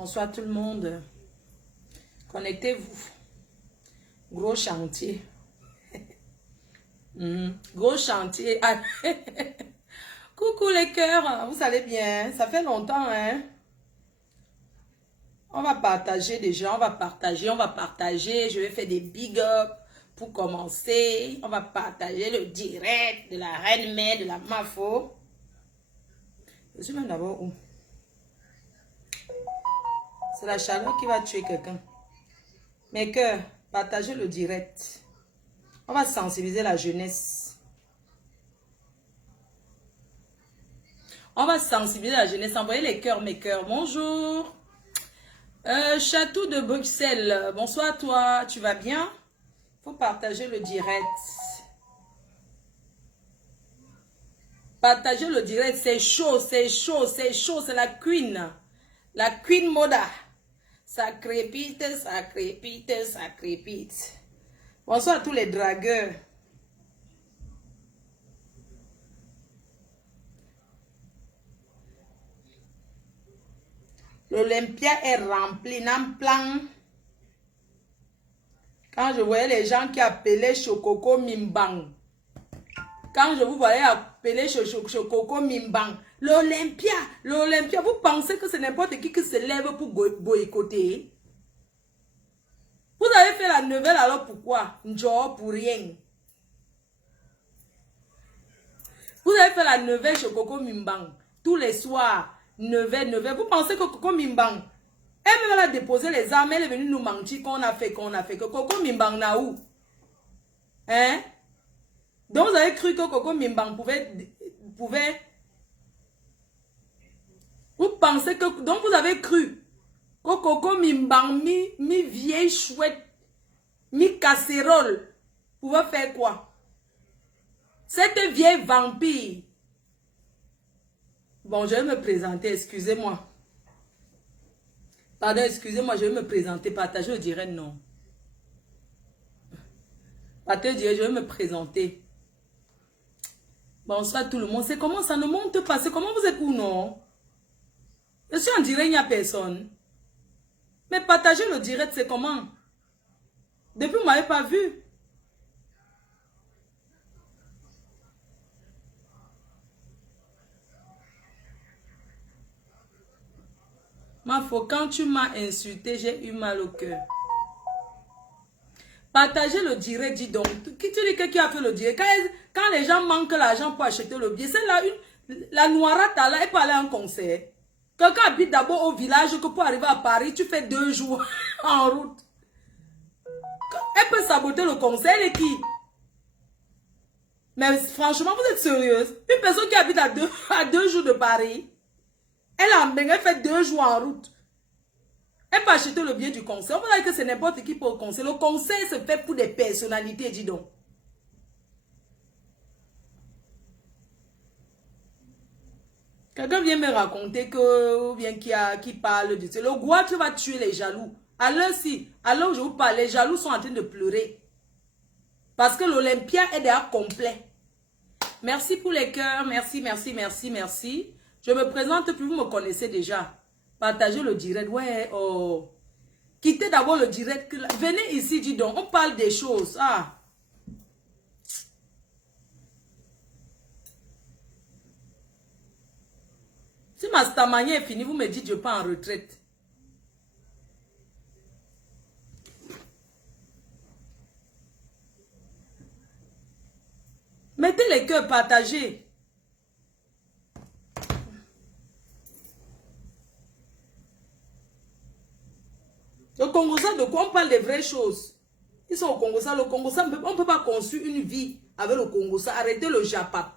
Bonsoir tout le monde. Connectez-vous. Gros chantier. Gros chantier. Ah. Coucou les cœurs. Vous allez bien? Ça fait longtemps, hein? On va partager déjà. On va partager. Je vais faire des big up pour commencer. On va partager le direct de la reine mère de la Mafo. Je suis même d'abord où? C'est la chaleur qui va tuer quelqu'un. Mes cœurs, partagez le direct. On va sensibiliser la jeunesse. On va sensibiliser la jeunesse. Envoyez les cœurs, mes cœurs. Bonjour. Château de Bruxelles. Bonsoir à toi. Tu vas bien? Il faut partager le direct. Partagez le direct. C'est chaud, c'est chaud, c'est chaud. C'est la queen. La queen Moda. Ça crépite, ça crépite, ça crépite. Bonsoir à tous les dragueurs. L'Olympia est rempli, n'en plan. Quand je voyais les gens qui appelaient Chokoko Mimbang. Quand je vous voyais appeler Chokoko Mimbang. L'Olympia, vous pensez que c'est n'importe qui se lève pour boycotter? Vous avez fait la nouvelle, alors pourquoi? Genre pour rien. Vous avez fait la nouvelle chez Coco Mimbang. Tous les soirs, 9h. Vous pensez que Coco Mimbang, elle va déposer les armes, elle est venue nous mentir qu'on a fait. Que Coco Mimbang n'a où? Hein? Donc vous avez cru que Coco Mimbang pouvait... Vous pensez que... Donc vous avez cru que Coco Mimbang, mi vieille chouette, mi casserole, pouvait faire quoi? Cette vieille vampire. Bon, je vais me présenter, excusez-moi. Pardon, excusez-moi, je vais me présenter. Partagez le direct, non. Partagez le direct, je vais me présenter. Bonsoir tout le monde. C'est comment ça ne monte pas? C'est comment vous êtes où, non? Je suis en direct, il n'y a personne. Mais partager le direct, c'est comment? Depuis, vous ne m'avez pas vu. Mafo, quand tu m'as insulté, j'ai eu mal au cœur. Partagez le direct, dis donc. Qui tu dis que qui a fait le direct? Quand les gens manquent l'argent pour acheter le billet, c'est là la Noirata là, elle peut aller en concert. Quelqu'un habite d'abord au village que pour arriver à Paris, tu fais 2 jours en route. Elle peut saboter le concert, elle est qui? Mais franchement, vous êtes sérieuse? Une personne qui habite à 2 jours de Paris, elle fait 2 jours en route. Elle peut acheter le billet du concert. On va dire que c'est n'importe qui pour le concert. Le concert se fait pour des personnalités, dis donc. Quelqu'un vient me raconter que, ou bien qui parle de ça. Le goitre va tuer les jaloux. Alors je vous parle, les jaloux sont en train de pleurer. Parce que l'Olympia est déjà complet. Merci pour les cœurs. Merci. Je me présente, puis vous me connaissez déjà. Partagez le direct. Ouais, oh. Quittez d'abord le direct. Venez ici, dis donc. On parle des choses. Ah. Si ma stamanie est finie, vous me dites je pars en retraite. Mettez les cœurs, partagez. Le Congo, ça de quoi on parle des vraies choses? Ils sont au Congo, ça. Le Congo, ça, on ne peut pas construire une vie avec le Congo, ça. Arrêtez le Japa.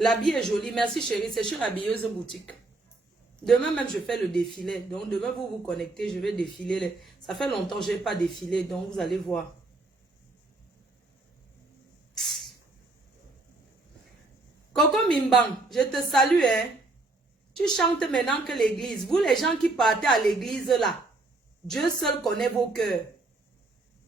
L'habit est joli. Merci chérie. C'est chez la habilleuse boutique. Demain même, je fais le défilé. Donc, demain, vous vous connectez. Je vais défiler. Ça fait longtemps que je n'ai pas défilé. Donc, vous allez voir. Coco Mimbang, je te salue. Hein? Tu chantes maintenant que l'église. Vous, les gens qui partez à l'église là, Dieu seul connaît vos cœurs.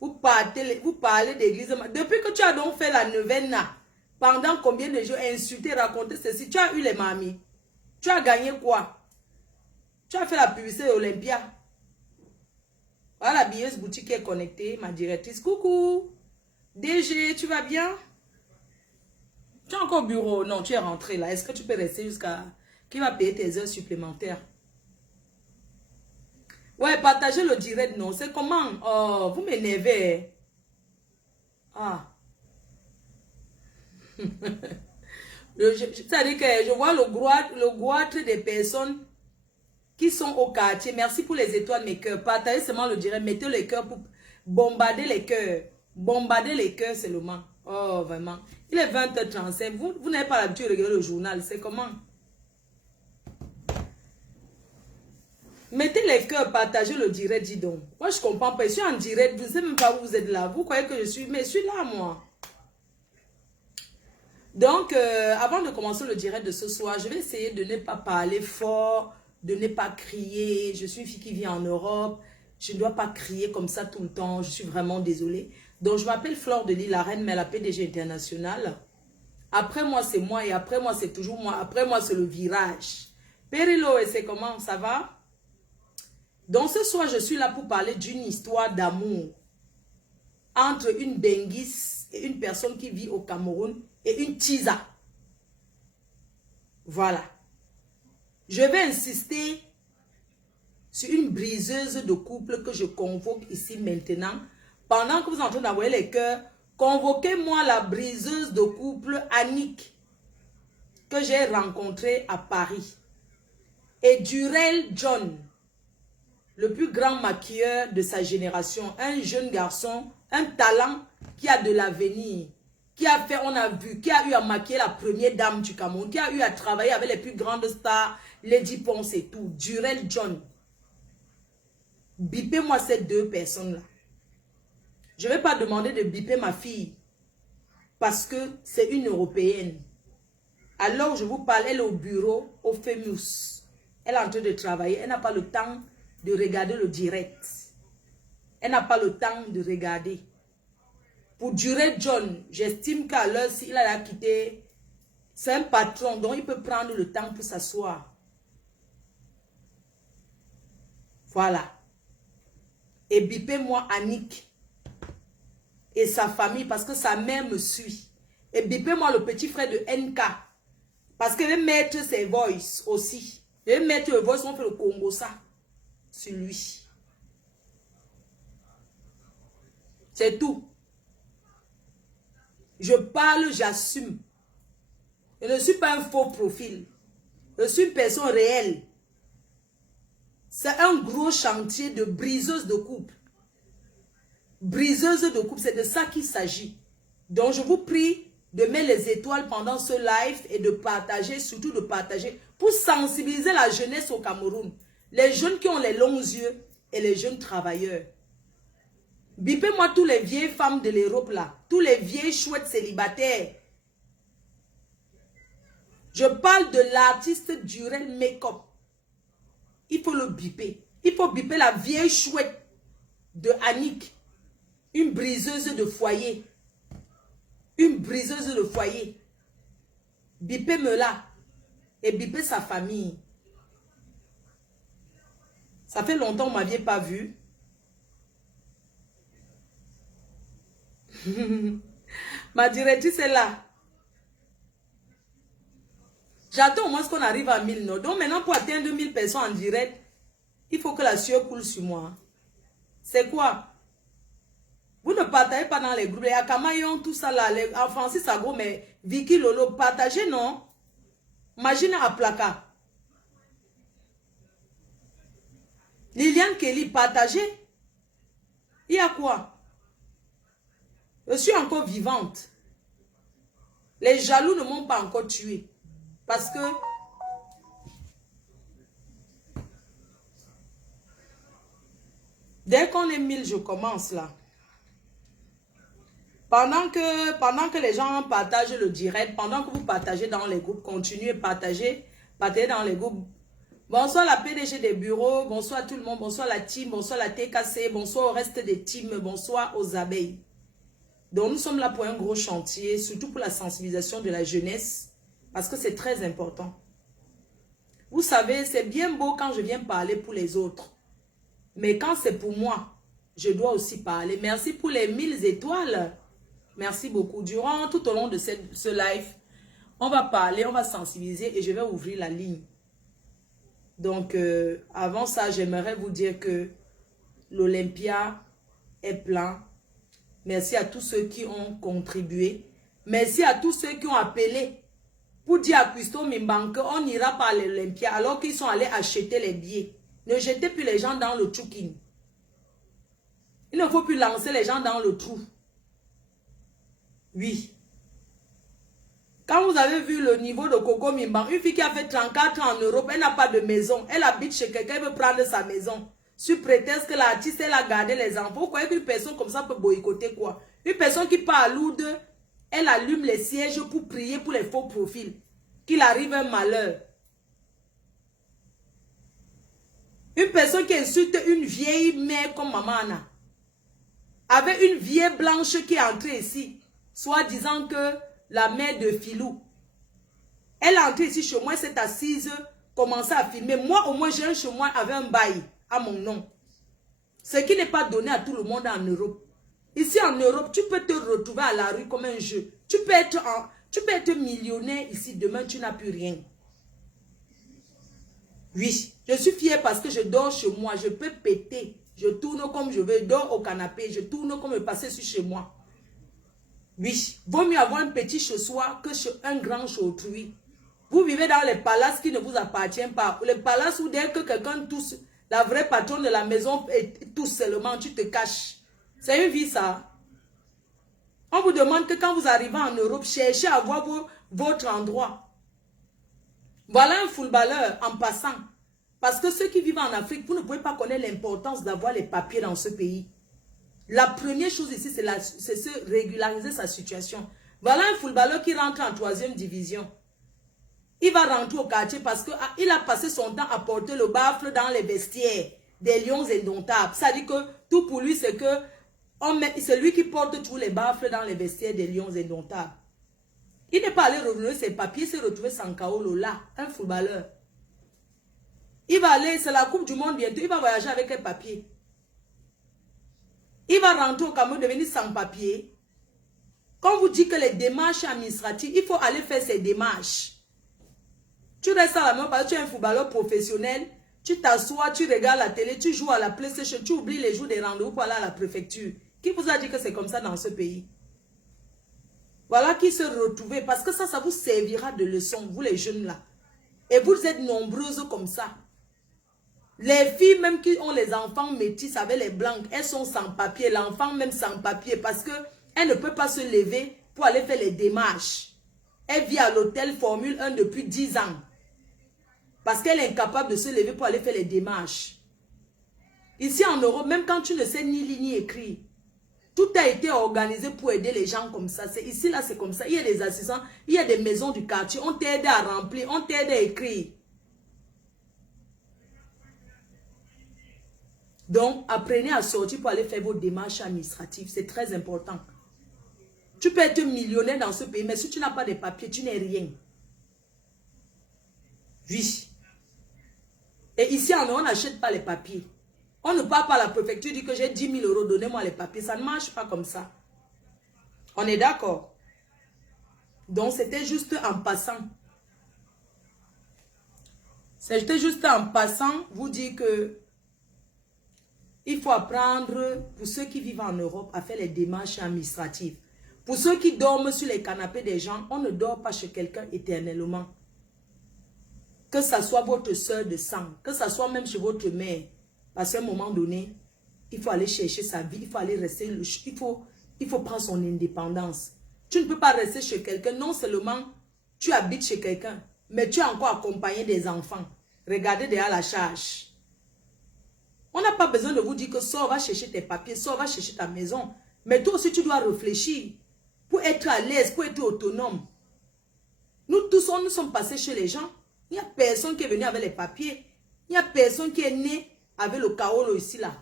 Vous parlez d'église. Depuis que tu as donc fait la neuvaine là, pendant combien de jours insulté, raconté ceci, tu as eu les mamies. Tu as gagné quoi? Tu as fait la publicité Olympia. Voilà la billeuse boutique qui est connectée, ma directrice. Coucou. DG, tu vas bien? Tu es encore au bureau? Non, tu es rentré là. Est-ce que tu peux rester jusqu'à... Qui va payer tes heures supplémentaires? Ouais, partager le direct, non. C'est comment? Oh, vous m'énervez. Ah. C'est-à-dire que je vois le goitre des personnes qui sont au quartier. Merci pour les étoiles, mes cœurs. Partagez seulement le direct. Mettez les cœurs pour bombarder les cœurs. Bombarder les cœurs seulement. Oh, vraiment. Il est 20h35. Vous n'avez pas l'habitude de regarder le journal. C'est comment? Mettez les cœurs, partagez le direct, dis donc. Moi, je comprends pas. Je suis en direct. Vous ne savez même pas où vous êtes là. Vous croyez que je suis... Mais je suis là, moi. Donc, avant de commencer le direct de ce soir, je vais essayer de ne pas parler fort, de ne pas crier. Je suis une fille qui vit en Europe. Je ne dois pas crier comme ça tout le temps. Je suis vraiment désolée. Donc, je m'appelle Fleur de Lille, la reine, mais la PDG internationale. Après moi, c'est moi et après moi, c'est toujours moi. Après moi, c'est le virage. Périlo, et c'est comment? Ça va? Donc, ce soir, je suis là pour parler d'une histoire d'amour entre une Benguis et une personne qui vit au Cameroun et une Tisa. Voilà. Je vais insister sur une briseuse de couple que je convoque ici maintenant. Pendant que vous êtes en train d'envoyer les cœurs, convoquez-moi la briseuse de couple Annick que j'ai rencontrée à Paris. Et Durel John, le plus grand maquilleur de sa génération, un jeune garçon, un talent qui a de l'avenir, qui a fait, on a vu, qui a eu à maquiller la première dame du Cameroun, qui a eu à travailler avec les plus grandes stars, Lady Ponce et tout, Durel John. Bipez-moi ces deux personnes-là. Je ne vais pas demander de biper ma fille, parce que c'est une Européenne. Alors je vous parle, elle est au bureau, au FEMUS. Elle est en train de travailler, elle n'a pas le temps de regarder le direct. Elle n'a pas le temps de regarder. Pour Durel John, j'estime qu'à l'heure, s'il a quitté, c'est un patron, donc il peut prendre le temps pour s'asseoir. Voilà. Et bipez-moi Annick et sa famille, parce que sa mère me suit. Et bipez-moi le petit frère de NK, parce que je vais mettre ses voices aussi. Je vais mettre le voice, on fait le Congo ça. Sur lui. C'est tout. Je parle, j'assume. Je ne suis pas un faux profil. Je suis une personne réelle. C'est un gros chantier de briseuse de couple. Briseuse de couple, c'est de ça qu'il s'agit. Donc je vous prie de mettre les étoiles pendant ce live et de partager, surtout de partager, pour sensibiliser la jeunesse au Cameroun. Les jeunes qui ont les longs yeux et les jeunes travailleurs. Bipez-moi tous les vieilles femmes de l'Europe là. Tous les vieilles chouettes célibataires. Je parle de l'artiste Durel Makeup. Il faut le biper. Il faut biper la vieille chouette de Annick. Une briseuse de foyer. Une briseuse de foyer. Bipez-me là. Et bipez sa famille. Ça fait longtemps que vous ne m'aviez pas vu. Ma directrice est là. J'attends au moins qu'on arrive à 1000 notes. Donc maintenant, pour atteindre 2000 personnes en direct, il faut que la sueur coule sur moi. C'est quoi? Vous ne partagez pas dans les groupes. Les Akamayon, tout ça là. En Francis Agro, mais Vicky Lolo, partagez, non? Imagine à Plaka. Liliane Kelly, partagez. Il y a quoi? Je suis encore vivante. Les jaloux ne m'ont pas encore tué. Parce que dès qu'on est 1000, je commence là. Pendant que les gens partagent le direct, pendant que vous partagez dans les groupes, continuez à partager, partagez dans les groupes. Bonsoir la PDG des bureaux, bonsoir tout le monde, bonsoir la team, bonsoir la TKC, bonsoir au reste des teams, bonsoir aux abeilles. Donc nous sommes là pour un gros chantier, surtout pour la sensibilisation de la jeunesse, parce que c'est très important. Vous savez, c'est bien beau quand je viens parler pour les autres. Mais quand c'est pour moi, je dois aussi parler. Merci pour les 1000 étoiles. Merci beaucoup. Durant, tout au long de ce live, on va parler, on va sensibiliser et je vais ouvrir la ligne. Donc, avant ça, j'aimerais vous dire que l'Olympia est plein. Merci à tous ceux qui ont contribué. Merci à tous ceux qui ont appelé pour dire à Christo Mimbanque on ira par l'Olympia alors qu'ils sont allés acheter les billets. Ne jetez plus les gens dans le chouking. Il ne faut plus lancer les gens dans le trou. Oui. Quand vous avez vu le niveau de Coco Mimbanque, une fille qui a fait 34 ans en Europe, elle n'a pas de maison. Elle habite chez quelqu'un, elle veut prendre sa maison. Sur prétexte que l'artiste, elle a gardé les enfants. Vous croyez qu'une personne comme ça peut boycotter quoi? Une personne qui part à Lourdes, elle allume les sièges pour prier pour les faux profils. Qu'il arrive un malheur. Une personne qui insulte une vieille mère comme Maman Anna. Avec une vieille blanche qui est entrée ici. Soit disant que la mère de Filou. Elle est entrée ici chez moi, s'est assise, commençait à filmer. Moi, au moins, j'ai un chez moi avec un bail à mon nom. Ce qui n'est pas donné à tout le monde en Europe. Ici en Europe, tu peux te retrouver à la rue comme un jeu. Tu peux être millionnaire ici, demain tu n'as plus rien. Oui, je suis fière parce que je dors chez moi, je peux péter. Je tourne comme je veux, je dors au canapé, je tourne comme je passais sur chez moi. Oui, vaut mieux avoir un petit chez soi que un grand chez autrui. Vous vivez dans les palaces qui ne vous appartiennent pas. Les palaces où dès que quelqu'un tousse, la vraie patronne de la maison tousse seulement, tu te caches. C'est une vie ça. On vous demande que quand vous arrivez en Europe, cherchez à voir votre endroit. Voilà un footballeur en passant. Parce que ceux qui vivent en Afrique, vous ne pouvez pas connaître l'importance d'avoir les papiers dans ce pays. La première chose ici, c'est se régulariser sa situation. Voilà un footballeur qui rentre en 3e division. Il va rentrer au quartier parce qu'il a passé son temps à porter le baffle dans les vestiaires des lions indomptables. Ça dit que tout pour lui, c'est que c'est lui qui porte tous les baffles dans les vestiaires des lions indomptables. Il n'est pas allé revenir ses papiers, il s'est retrouvé sans Kaolo là, un footballeur. Il va aller, c'est la Coupe du Monde bientôt, il va voyager avec un papier. Il va rentrer au Cameroun, devenir sans papier. Quand on vous dit que les démarches administratives, il faut aller faire ces démarches. Tu restes à la maison parce que tu es un footballeur professionnel. Tu t'assois, tu regardes la télé, tu joues à la PlayStation, tu oublies les jours des rendez-vous pour aller à la préfecture. Qui vous a dit que c'est comme ça dans ce pays? Voilà qui se retrouvait. Parce que ça vous servira de leçon, vous les jeunes là. Et vous êtes nombreuses comme ça. Les filles même qui ont les enfants métis avec les blancs, elles sont sans papier. L'enfant même sans papier parce qu'elle ne peut pas se lever pour aller faire les démarches. Elle vit à l'hôtel Formule 1 depuis 10 ans. Parce qu'elle est incapable de se lever pour aller faire les démarches. Ici en Europe, même quand tu ne sais ni lire ni écrire, tout a été organisé pour aider les gens comme ça. Ici, là, c'est comme ça. Il y a des assistants, il y a des maisons du quartier. On t'aide à remplir, on t'aide à écrire. Donc, apprenez à sortir pour aller faire vos démarches administratives. C'est très important. Tu peux être millionnaire dans ce pays, mais si tu n'as pas de papiers, tu n'es rien. Oui. Et ici, on n'achète pas les papiers. On ne part pas à la préfecture, dit que j'ai 10 000 €, donnez-moi les papiers. Ça ne marche pas comme ça. On est d'accord? Donc, c'était juste en passant. C'était juste en passant, vous dire que il faut apprendre, pour ceux qui vivent en Europe, à faire les démarches administratives. Pour ceux qui dorment sur les canapés des gens, on ne dort pas chez quelqu'un éternellement. Que ça soit votre soeur de sang, que ça soit même chez votre mère. Parce qu'à un moment donné, il faut aller chercher sa vie, il faut aller rester, il faut prendre son indépendance. Tu ne peux pas rester chez quelqu'un, non seulement tu habites chez quelqu'un, mais tu es encore accompagné des enfants. Regardez derrière la charge. On n'a pas besoin de vous dire que sors, va chercher tes papiers, sors, va chercher ta maison. Mais toi aussi, tu dois réfléchir pour être à l'aise, pour être autonome. Nous tous, nous sommes passés chez les gens. Il n'y a personne qui est venu avec les papiers. Il n'y a personne qui est né avec le kaolo ici, là.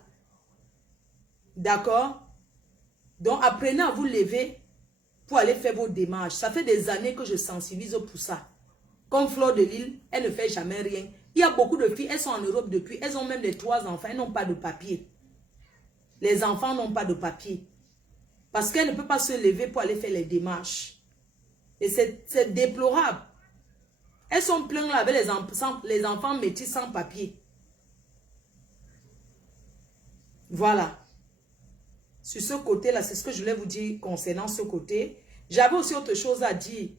D'accord? Donc, apprenez à vous lever pour aller faire vos démarches. Ça fait des années que je sensibilise pour ça. comme Fleur de Lille, elle ne fait jamais rien. Il y a beaucoup de filles, elles sont en Europe depuis, elles ont même les 3 enfants, elles n'ont pas de papier. Les enfants n'ont pas de papier. Parce qu'elle ne peut pas se lever pour aller faire les démarches. Et c'est déplorable. Elles sont pleines là avec les enfants métis sans papier. Voilà. Sur ce côté-là, c'est ce que je voulais vous dire concernant ce côté. J'avais aussi autre chose à dire.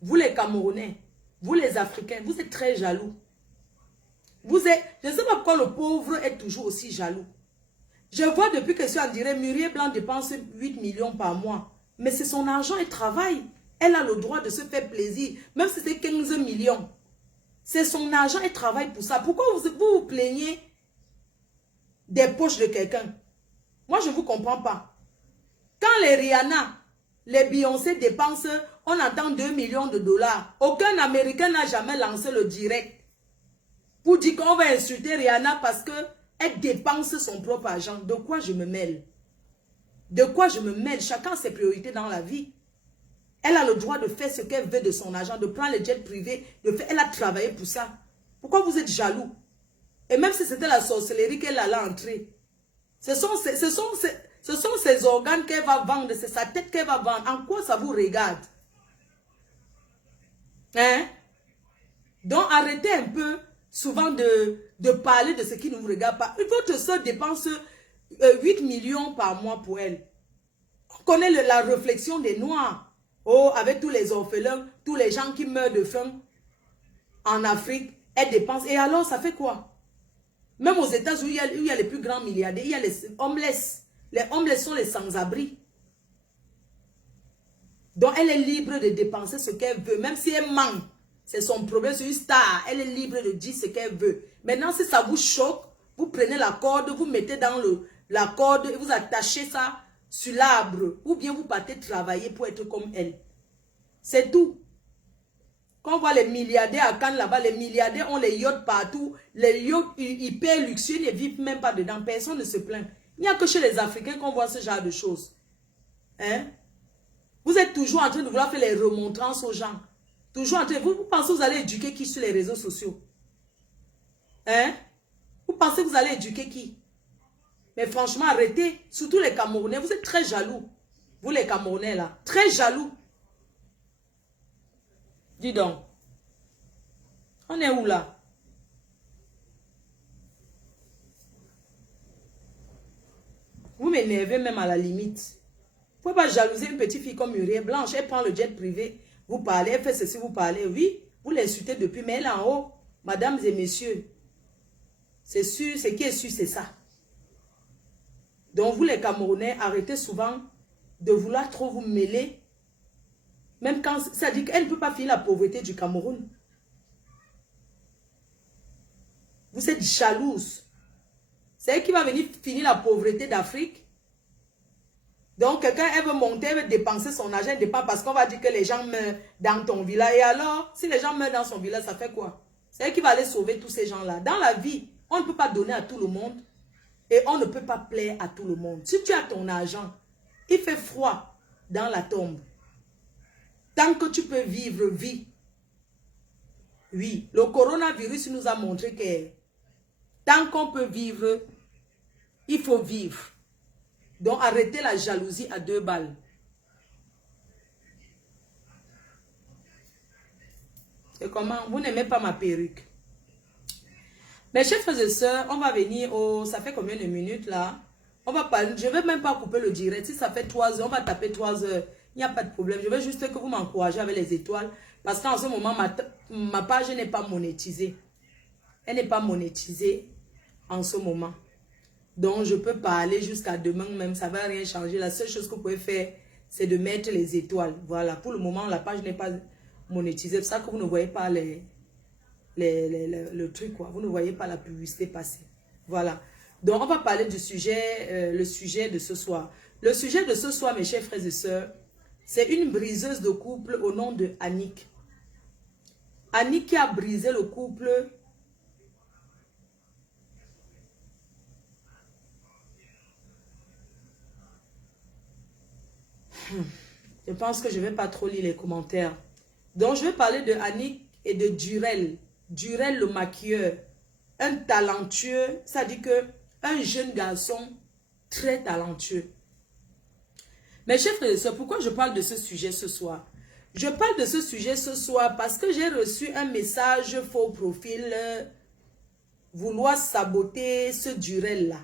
Vous les Camerounais, vous les Africains, vous êtes très jaloux. Je ne sais pas pourquoi le pauvre est toujours aussi jaloux. Je vois depuis que je suis en direct, Muriel Blanc dépense 8 millions par mois. Mais c'est son argent, elle travaille. Elle a le droit de se faire plaisir, même si c'est 15 millions. C'est son argent, elle travaille pour ça. Pourquoi vous plaignez des poches de quelqu'un? Moi, je ne vous comprends pas. Quand les Rihanna, les Beyoncé dépensent, on attend 2 millions de dollars. Aucun Américain n'a jamais lancé le direct pour dire qu'on va insulter Rihanna parce qu'elle dépense son propre argent. De quoi je me mêle? De quoi je me mêle? Chacun a ses priorités dans la vie. Elle a le droit de faire ce qu'elle veut de son argent, de prendre les jets privés, elle a travaillé pour ça. Pourquoi vous êtes jaloux? Et même si c'était la sorcellerie qu'elle allait entrer, ce sont ses organes qu'elle va vendre, c'est sa tête qu'elle va vendre. En quoi ça vous regarde? Hein? Donc arrêtez un peu souvent de parler de ce qui ne vous regarde pas. Votre soeur dépense 8 millions par mois pour elle. On connaît la réflexion des Noirs. Oh, avec tous les orphelins, tous les gens qui meurent de faim en Afrique, elle dépense. Et alors, ça fait quoi? Même aux États-Unis, il y a les plus grands milliardaires, il y a les homeless. Les homeless sont les sans-abri. Donc, elle est libre de dépenser ce qu'elle veut. Même si elle manque, c'est son problème, c'est une star. Elle est libre de dire ce qu'elle veut. Maintenant, si ça vous choque, vous prenez la corde, vous mettez dans la corde et vous attachez ça sur l'arbre. Ou bien vous partez travailler pour être comme elle. C'est tout. Quand on voit les milliardaires à Cannes là-bas, les milliardaires ont les yachts partout. Les yachts hyper luxueux, ils ne vivent même pas dedans. Personne ne se plaint. Il n'y a que chez les Africains qu'on voit ce genre de choses. Hein? Vous êtes toujours en train de vouloir faire les remontrances aux gens. Toujours en train. Vous pensez que vous allez éduquer qui sur les réseaux sociaux? Hein? Vous pensez que vous allez éduquer qui? Mais franchement, arrêtez. Surtout les Camerounais. Vous êtes très jaloux. Vous les Camerounais là. Très jaloux. Dis donc. On est où là? Vous m'énervez même à la limite. Vous ne pouvez pas jalouser une petite fille comme Muriel Blanche. Elle prend le jet privé. Vous parlez, elle fait ceci, vous parlez. Oui, vous l'insultez depuis, mais elle est en haut. Mesdames et messieurs. C'est sûr, ce qui est sûr, c'est ça. Donc vous les Camerounais, arrêtez souvent de vouloir trop vous mêler. Même quand ça dit qu'elle ne peut pas finir la pauvreté du Cameroun. Vous êtes jalouse. C'est elle qui va venir finir la pauvreté d'Afrique. Donc quelqu'un, elle veut monter, elle veut dépenser son argent, elle dépense parce qu'on va dire que les gens meurent dans ton village. Et alors, si les gens meurent dans son village, ça fait quoi? C'est elle qui va aller sauver tous ces gens-là. Dans la vie, on ne peut pas donner à tout le monde. Et on ne peut pas plaire à tout le monde. Si tu as ton argent, il fait froid dans la tombe. Tant que tu peux vivre, vis. Oui, le coronavirus nous a montré que tant qu'on peut vivre, il faut vivre. Donc arrêtez la jalousie à 2 balles. Et comment? Vous n'aimez pas ma perruque? Mes chers frères et sœurs, on va venir au... Ça fait combien de minutes là? On va parler... Je ne vais même pas couper le direct. Si ça fait 3 heures, on va taper 3 heures. Il n'y a pas de problème. Je veux juste que vous m'encouragez avec les étoiles. Parce qu'en ce moment, ma page n'est pas monétisée. Elle n'est pas monétisée en ce moment. Donc, je peux parler jusqu'à demain même. Ça ne va rien changer. La seule chose que vous pouvez faire, c'est de mettre les étoiles. Voilà. Pour le moment, la page n'est pas monétisée. C'est pour ça que vous ne voyez pas le truc, quoi. Vous ne voyez pas la publicité passer. Voilà. Donc, on va parler du sujet, le sujet de ce soir. Le sujet de ce soir, mes chers frères et sœurs, c'est une briseuse de couple au nom de Annick. Annick qui a brisé le couple. Je pense que je ne vais pas trop lire les commentaires. Donc, je vais parler de Annick et de Durel. Durel, le maquilleur. Un talentueux, ça dit que un jeune garçon très talentueux. Mes chers frères et sœurs, pourquoi je parle de ce sujet ce soir? Je parle de ce sujet ce soir parce que j'ai reçu un message faux profil vouloir saboter ce Durel-là.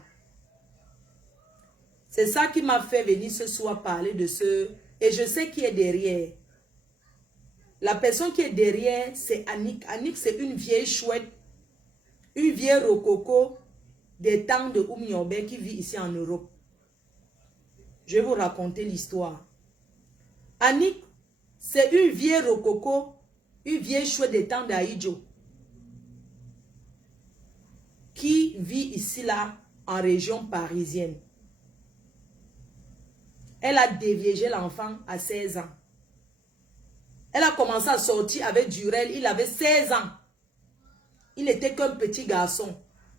C'est ça qui m'a fait venir ce soir parler de ce... Et je sais qui est derrière. La personne qui est derrière, c'est Annick. Annick, c'est une vieille chouette, une vieille rococo des temps de Oumyobé qui vit ici en Europe. Je vais vous raconter l'histoire. Annick, c'est une vieille rococo, une vieille chouette des temps d'Aïdjo qui vit ici là en région parisienne. Elle a déviégé l'enfant à 16 ans. Elle a commencé à sortir avec Durel, il avait 16 ans. Il n'était qu'un petit garçon.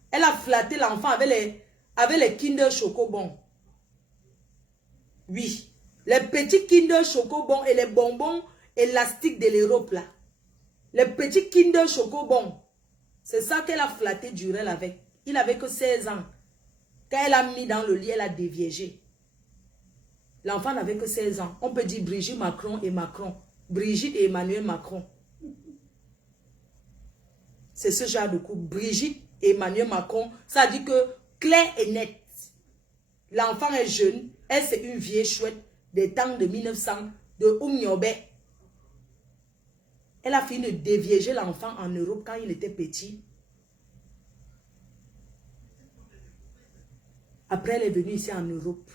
Elle a flatté l'enfant avec les Kinder Chocobon. Oui, les petits Kinder Chocobon et les bonbons élastiques de l'Europe là. Les petits Kinder Chocobon. C'est ça qu'elle a flatté Durel avec. Il avait que 16 ans. Quand elle a mis dans le lit, elle a déviégé. L'enfant n'avait que 16 ans. On peut dire Brigitte Macron et Macron. Brigitte et Emmanuel Macron. C'est ce genre de couple. Brigitte et Emmanuel Macron. Ça dit que clair et net. L'enfant est jeune. Elle, c'est une vieille chouette des temps de 1900 de Oumyobé. Elle a fini de déviéger l'enfant en Europe quand il était petit. Après, elle est venue ici en Europe.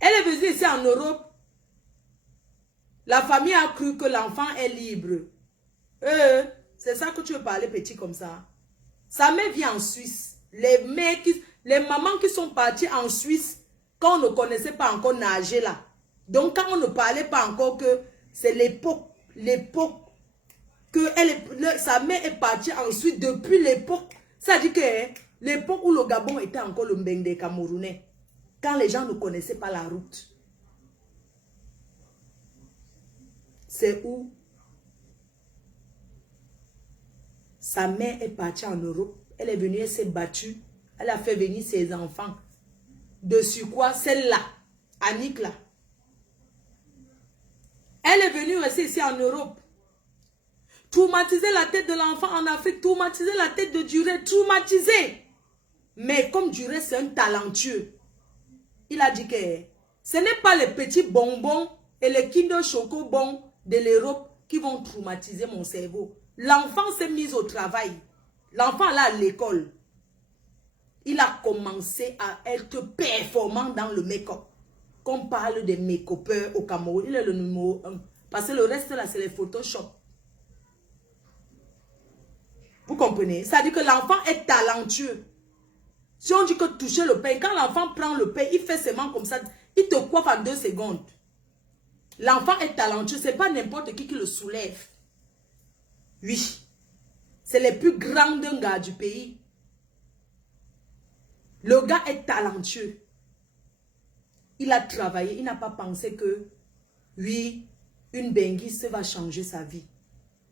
Elle est venue ici en Europe. La famille a cru que l'enfant est libre. C'est ça que tu veux parler petit comme ça. Sa mère vit en Suisse. Les mamans qui sont parties en Suisse, quand on ne connaissait pas encore nager là. Donc quand on ne parlait pas encore que c'est l'époque que sa mère est partie ensuite depuis l'époque. Ça dit que l'époque où le Gabon était encore le Mbeng des Camerounais. Quand les gens ne connaissaient pas la route. C'est où sa mère est partie en Europe. Elle est venue, elle s'est battue. Elle a fait venir ses enfants. Dessus quoi? Celle-là, Annick là. Elle est venue rester ici en Europe. Traumatiser la tête de l'enfant en Afrique. Traumatiser la tête de Duré. Traumatiser. Mais comme Duré, c'est un talentueux. Il a dit que ce n'est pas les petits bonbons et les Kinder Chocobons de l'Europe qui vont traumatiser mon cerveau. L'enfant s'est mis au travail. L'enfant là à l'école. Il a commencé à être performant dans le make-up. Qu'on parle des make-upers au Cameroun, il est le numéro 1. Parce que le reste là, c'est les Photoshop. Vous comprenez? Ça dit que l'enfant est talentueux. Si on dit que toucher le pain, quand l'enfant prend le pain, il fait ses mains comme ça, il te coiffe en 2 secondes. L'enfant est talentueux, ce n'est pas n'importe qui le soulève. Oui. C'est les plus grands gars du pays. Le gars est talentueux. Il a travaillé, il n'a pas pensé que, oui, une benguiste va changer sa vie.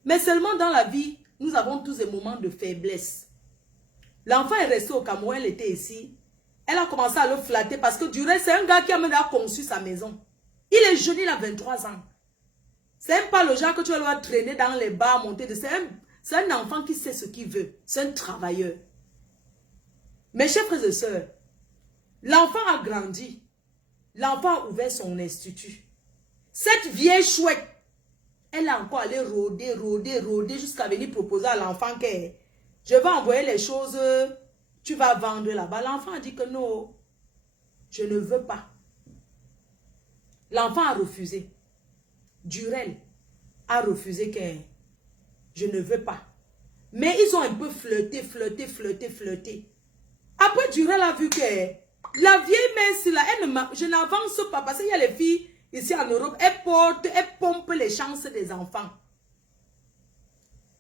Mais seulement dans la vie, nous avons tous des moments de faiblesse. L'enfant est resté au Cameroun, elle était ici. Elle a commencé à le flatter parce que Duré, c'est un gars qui a même conçu sa maison. Il est jeune, il a 23 ans. C'est même pas le genre que tu vas traîner dans les bars, monter de... C'est un enfant qui sait ce qu'il veut. C'est un travailleur. Mes chers frères et sœurs, l'enfant a grandi. L'enfant a ouvert son institut. Cette vieille chouette, elle a encore allé rôder jusqu'à venir proposer à l'enfant que je vais envoyer les choses, tu vas vendre là-bas. L'enfant a dit que non, je ne veux pas. L'enfant a refusé. Durel a refusé que je ne veux pas. Mais ils ont un peu flirté. Après, Durel a vu que la vieille mère, là, je n'avance pas parce qu'il y a les filles ici en Europe, elles pompent les chances des enfants.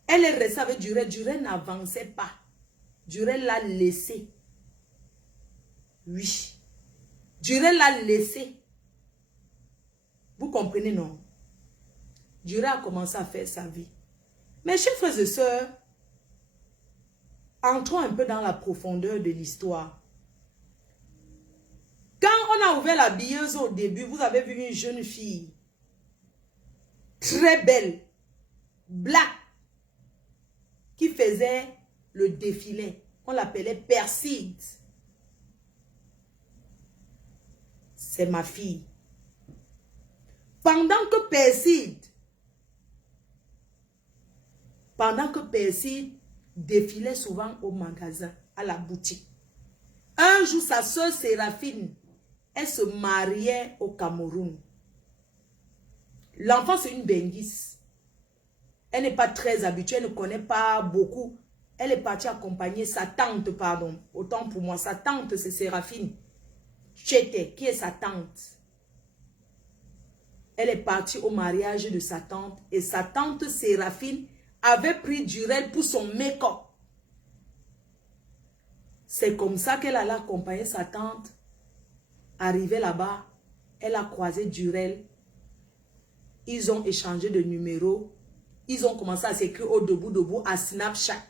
Elle est restée avec Durel. Durel n'avançait pas. Durel l'a laissé. Oui. Durel l'a laissé. Vous comprenez, non? Durel a commencé à faire sa vie. Mes chers frères et sœurs, entrons un peu dans la profondeur de l'histoire. Quand on a ouvert la billeuse au début, vous avez vu une jeune fille très belle, black, qui faisait le défilé. On l'appelait Perside. C'est ma fille. Pendant que Perside défilait souvent au magasin, à la boutique. Un jour, sa soeur Séraphine, elle se mariait au Cameroun. L'enfant, c'est une benguisse. Elle n'est pas très habituée, elle ne connaît pas beaucoup. Elle est partie accompagner sa tante, pardon. Autant pour moi, sa tante, c'est Séraphine Chete, qui est sa tante. Elle est partie au mariage de sa tante. Et sa tante Séraphine avait pris Durel pour son make-up. C'est comme ça qu'elle allait accompagner sa tante. Arrivée là-bas, elle a croisé Durel. Ils ont échangé de numéros. Ils ont commencé à s'écrire au debout à Snapchat.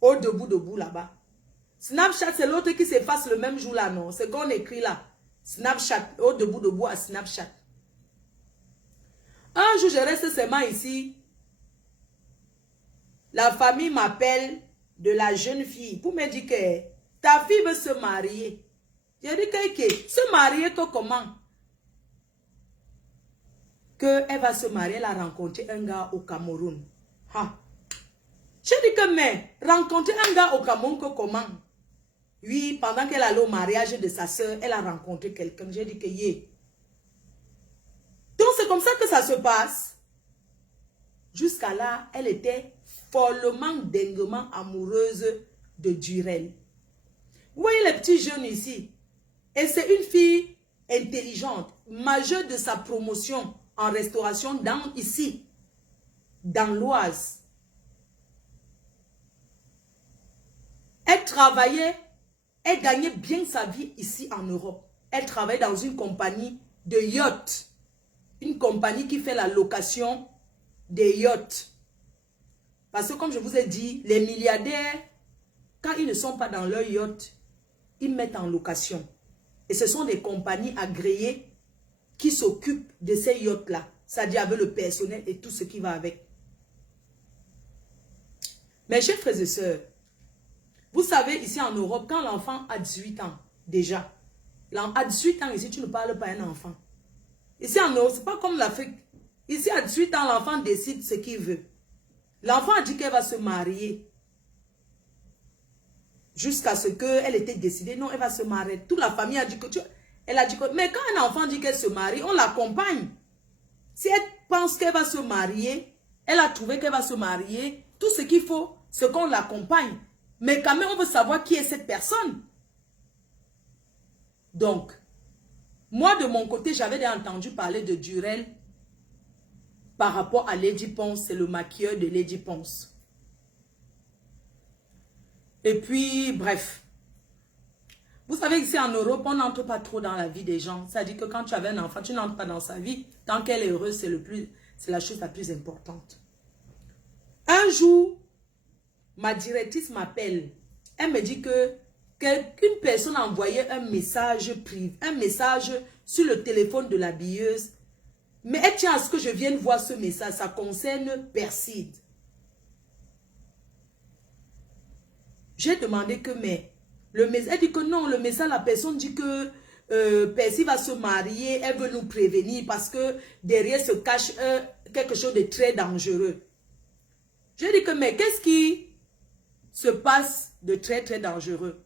Au debout là-bas. Snapchat, c'est l'autre qui s'efface le même jour là, non? C'est qu'on écrit là. Snapchat, au debout à Snapchat. Un jour, je reste seulement ici. La famille m'appelle de la jeune fille pour me dire que ta fille veut se marier. J'ai dit que se marier que comment? Elle va se marier, elle a rencontré un gars au Cameroun. Ha. J'ai dit que mais rencontrer un gars au Cameroun que comment? Oui, pendant qu'elle allait au mariage de sa soeur, elle a rencontré quelqu'un. J'ai dit que yeah. Donc c'est comme ça que ça se passe. Jusqu'à là, elle était follement, dinguement amoureuse de Durel. Vous voyez les petits jeunes ici. Et c'est une fille intelligente, majeure de sa promotion en restauration ici, dans l'Oise. Elle travaillait, elle gagnait bien sa vie ici en Europe. Elle travaillait dans une compagnie de yachts. Une compagnie qui fait la location des yachts. Parce que comme je vous ai dit, les milliardaires, quand ils ne sont pas dans leur yacht, ils mettent en location. Et ce sont des compagnies agréées qui s'occupent de ces yachts-là. C'est-à-dire avec le personnel et tout ce qui va avec. Mes chers frères et sœurs, vous savez, ici en Europe, quand l'enfant a 18 ans, déjà, à 18 ans, ici, tu ne parles pas à un enfant. Ici en Europe, ce n'est pas comme l'Afrique. Ici, à 18 ans, l'enfant décide ce qu'il veut. L'enfant a dit qu'elle va se marier. Jusqu'à ce qu'elle était décidée, non, elle va se marier. Toute la famille a dit que elle a dit que, mais quand un enfant dit qu'elle se marie, on l'accompagne. Si elle pense qu'elle va se marier, elle a trouvé qu'elle va se marier, tout ce qu'il faut, c'est qu'on l'accompagne. Mais quand même, on veut savoir qui est cette personne. Donc, moi, de mon côté, j'avais déjà entendu parler de Durel par rapport à Lady Ponce, c'est le maquilleur de Lady Ponce. Et puis, bref. Vous savez ici en Europe, on n'entre pas trop dans la vie des gens. C'est-à-dire que quand tu avais un enfant, tu n'entres pas dans sa vie. Tant qu'elle est heureuse, c'est la chose la plus importante. Un jour, ma directrice m'appelle. Elle me dit que qu'une personne a envoyé un message privé, un message sur le téléphone de la billeuse. Mais elle tient à ce que je vienne voir ce message. Ça concerne Perside. J'ai demandé que, mais, elle dit que non, le message, la personne dit que Perside va se marier, elle veut nous prévenir parce que derrière se cache quelque chose de très dangereux. J'ai dit que, mais qu'est-ce qui se passe de très, très dangereux?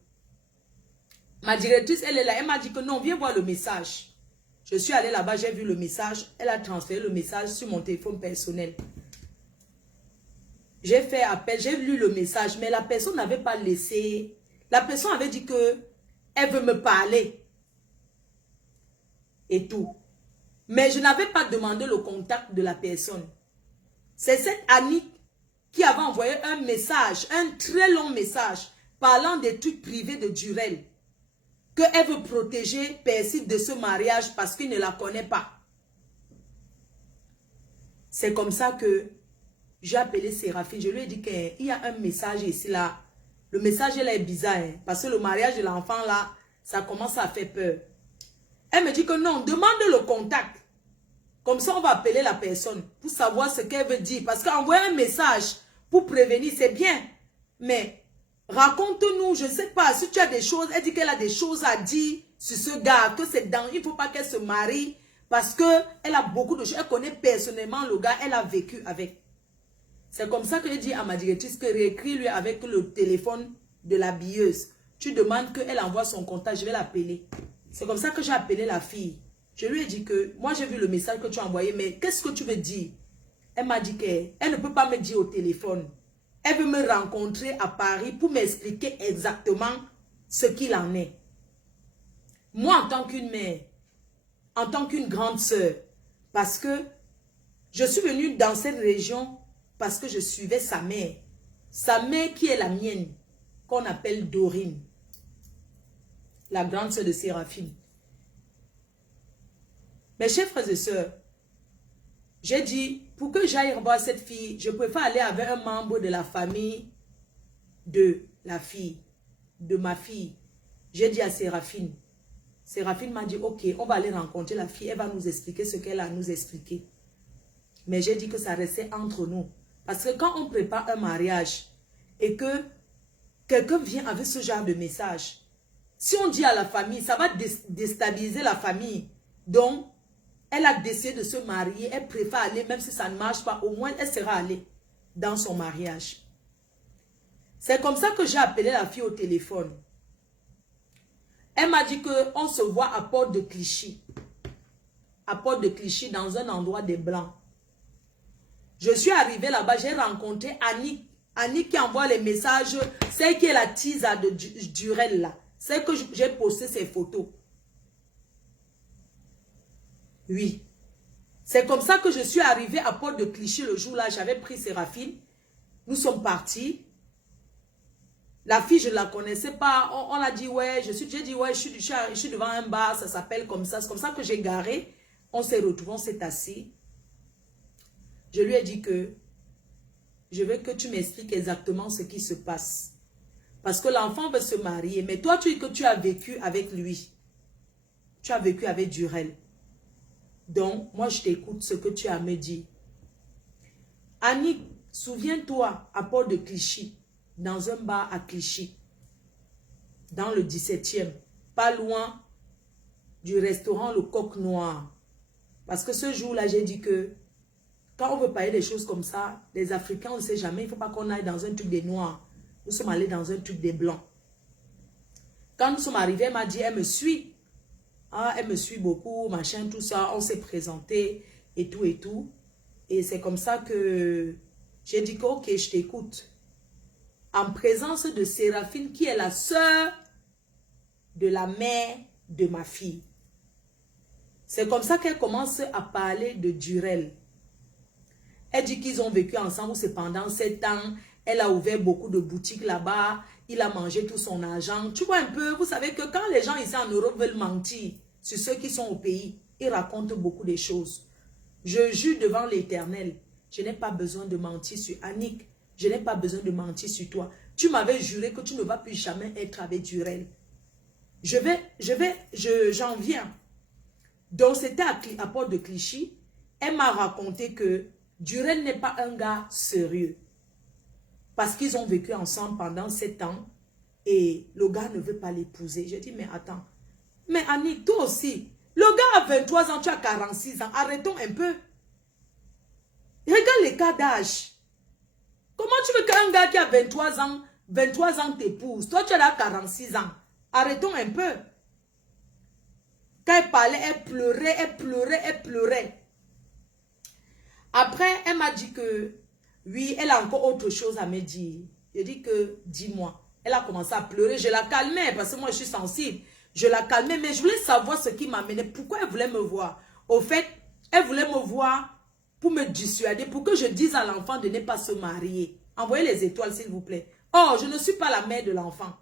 Ma directrice, elle est là, elle m'a dit que non, viens voir le message. Je suis allée là-bas, j'ai vu le message, elle a transféré le message sur mon téléphone personnel. J'ai fait appel, j'ai lu le message, mais la personne n'avait pas laissé. La personne avait dit que elle veut me parler. Et tout. Mais je n'avais pas demandé le contact de la personne. C'est cette Annick qui avait envoyé un message, un très long message, parlant des trucs privés de Durel. Qu'elle veut protéger Perside de ce mariage parce qu'il ne la connaît pas. C'est comme ça que j'ai appelé Séraphine. Je lui ai dit qu'il y a un message ici, là. Le message, il est bizarre, hein, parce que le mariage de l'enfant, là, ça commence à faire peur. Elle me dit que non, demande le contact. Comme ça, on va appeler la personne pour savoir ce qu'elle veut dire. Parce qu'envoyer un message pour prévenir, c'est bien. Mais raconte-nous, je ne sais pas, si tu as des choses, elle dit qu'elle a des choses à dire sur ce gars, que c'est dans, il ne faut pas qu'elle se marie parce qu'elle a beaucoup de choses. Elle connaît personnellement le gars, elle a vécu avec. C'est comme ça que je dis à ma directrice que réécris-lui avec le téléphone de la billeuse. Tu demandes qu'elle envoie son contact, je vais l'appeler. C'est comme ça que j'ai appelé la fille. Je lui ai dit que, moi j'ai vu le message que tu as envoyé, mais qu'est-ce que tu veux dire? Elle m'a dit qu'elle ne peut pas me dire au téléphone. Elle veut me rencontrer à Paris pour m'expliquer exactement ce qu'il en est. Moi, en tant qu'une mère, en tant qu'une grande sœur, parce que je suis venue dans cette région parce que je suivais sa mère qui est la mienne, qu'on appelle Dorine, la grande sœur de Séraphine. Mes chers frères et sœurs, j'ai dit, pour que j'aille revoir cette fille, je préfère aller avec un membre de la famille de la fille, de ma fille. J'ai dit à Séraphine. Séraphine m'a dit, ok, on va aller rencontrer la fille, elle va nous expliquer ce qu'elle a à nous expliquer. Mais j'ai dit que ça restait entre nous. Parce que quand on prépare un mariage et que quelqu'un vient avec ce genre de message, si on dit à la famille, ça va déstabiliser la famille. Donc, elle a décidé de se marier, elle préfère aller, même si ça ne marche pas, au moins elle sera allée dans son mariage. C'est comme ça que j'ai appelé la fille au téléphone. Elle m'a dit qu'on se voit à Porte de Clichy. À Porte de Clichy, dans un endroit des Blancs. Je suis arrivée là-bas, j'ai rencontré Annie. Annie qui envoie les messages, celle qui est la tisa de Durel là. Celle que j'ai posté ses photos. Oui. C'est comme ça que je suis arrivée à Porte de Clichy le jour-là. J'avais pris Séraphine. Nous sommes partis. La fille, je ne la connaissais pas. On a dit, ouais, j'ai dit, ouais, je suis devant un bar, ça s'appelle comme ça. C'est comme ça que j'ai garé. On s'est retrouvés, on s'est assis. Je lui ai dit que je veux que tu m'expliques exactement ce qui se passe. Parce que l'enfant veut se marier. Mais toi, tu dis que tu as vécu avec lui. Tu as vécu avec Durel. Donc, moi, je t'écoute ce que tu as à me dire. Annick, souviens-toi, à Port de Clichy, dans un bar à Clichy, dans le 17e, pas loin du restaurant Le Coq Noir. Parce que ce jour-là, j'ai dit que quand on veut parler des choses comme ça, les Africains, on ne sait jamais, il ne faut pas qu'on aille dans un truc des Noirs. Nous sommes allés dans un truc des Blancs. Quand nous sommes arrivés, elle m'a dit, elle me suit. Ah, elle me suit beaucoup, machin, tout ça. On s'est présenté et tout et tout. Et c'est comme ça que j'ai dit que, ok, je t'écoute. En présence de Séraphine, qui est la sœur de la mère de ma fille. C'est comme ça qu'elle commence à parler de Durel. Elle dit qu'ils ont vécu ensemble, c'est pendant 7 ans. Elle a ouvert beaucoup de boutiques là-bas. Il a mangé tout son argent. Tu vois un peu, vous savez que quand les gens ici en Europe veulent mentir sur ceux qui sont au pays, ils racontent beaucoup de choses. Je jure devant l'Éternel, je n'ai pas besoin de mentir sur Annick. Je n'ai pas besoin de mentir sur toi. Tu m'avais juré que tu ne vas plus jamais être avec Durel. J'en viens. Donc c'était à Port de Clichy. Elle m'a raconté que Durel n'est pas un gars sérieux. Parce qu'ils ont vécu ensemble pendant 7 ans et le gars ne veut pas l'épouser. Je dis, mais attends. Mais Annick, toi aussi, le gars a 23 ans, tu as 46 ans. Arrêtons un peu. Regarde les cas d'âge. Comment tu veux qu'un gars qui a 23 ans t'épouse? Toi, tu as 46 ans. Arrêtons un peu. Quand elle parlait, elle pleurait, elle pleurait, elle pleurait. Après, elle m'a dit que, oui, elle a encore autre chose à me dire. Je dis que, dis-moi. Elle a commencé à pleurer. Je la calmais parce que moi, je suis sensible. Je la calmais, mais je voulais savoir ce qui m'amenait. Pourquoi elle voulait me voir? Au fait, elle voulait me voir pour me dissuader, pour que je dise à l'enfant de ne pas se marier. Envoyez les étoiles, s'il vous plaît. Oh, je ne suis pas la mère de l'enfant.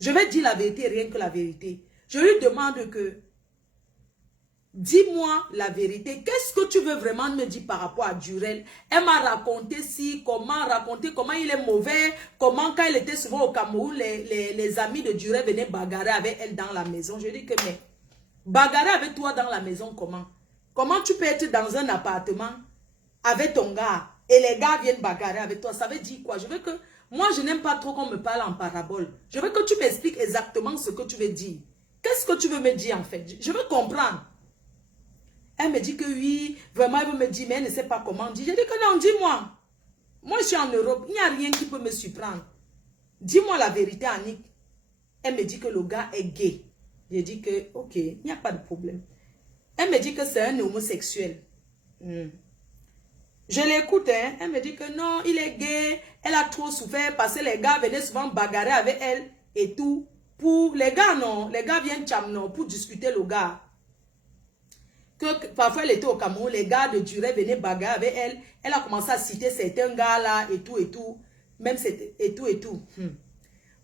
Je vais dire la vérité, rien que la vérité. Je lui demande que dis-moi la vérité. Qu'est-ce que tu veux vraiment me dire par rapport à Durel? Elle m'a raconté comment il est mauvais, comment quand il était souvent au Cameroun, les amis de Durel venaient bagarrer avec elle dans la maison. Je dis que, mais, bagarrer avec toi dans la maison, comment? Comment tu peux être dans un appartement avec ton gars et les gars viennent bagarrer avec toi? Ça veut dire quoi? Je veux que, moi je n'aime pas trop qu'on me parle en parabole. Je veux que tu m'expliques exactement ce que tu veux dire. Qu'est-ce que tu veux me dire en fait? Je veux comprendre. Elle me dit que oui, vraiment elle veut me dire, mais elle ne sait pas comment dire. Je dis que non, dis-moi. Moi je suis en Europe, il n'y a rien qui peut me surprendre. Dis-moi la vérité, Annick. Elle me dit que le gars est gay. Je dis que, ok, il n'y a pas de problème. Elle me dit que c'est un homosexuel. Je l'écoute, hein. Elle me dit que non, il est gay. Elle a trop souffert parce que les gars venaient souvent bagarrer avec elle et tout. Pour les gars, non. Les gars viennent non, pour discuter le gars. Que parfois elle était au Cameroun, les gars de Durel venaient bagarrer avec elle. Elle a commencé à citer certains gars là et tout et tout. Même et tout et tout.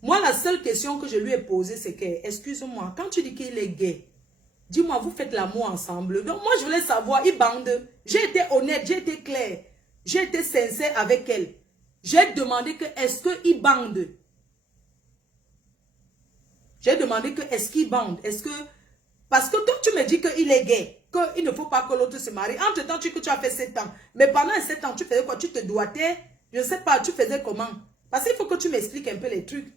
Moi, la seule question que je lui ai posée, c'est que, excuse-moi, quand tu dis qu'il est gay, dis-moi, vous faites l'amour ensemble. Donc, moi, je voulais savoir, il bande. J'ai été honnête, j'ai été clair. J'ai été sincère avec elle. J'ai demandé que, est-ce qu'il bande? J'ai demandé que, est-ce qu'il bande? Est-ce que... Parce que toi, tu me dis qu'il est gay, qu'il ne faut pas que l'autre se marie. Entre-temps, tu as fait 7 ans. Mais pendant 7 ans, tu faisais quoi? Tu te doigtais? Je ne sais pas, tu faisais comment? Parce qu'il faut que tu m'expliques un peu les trucs.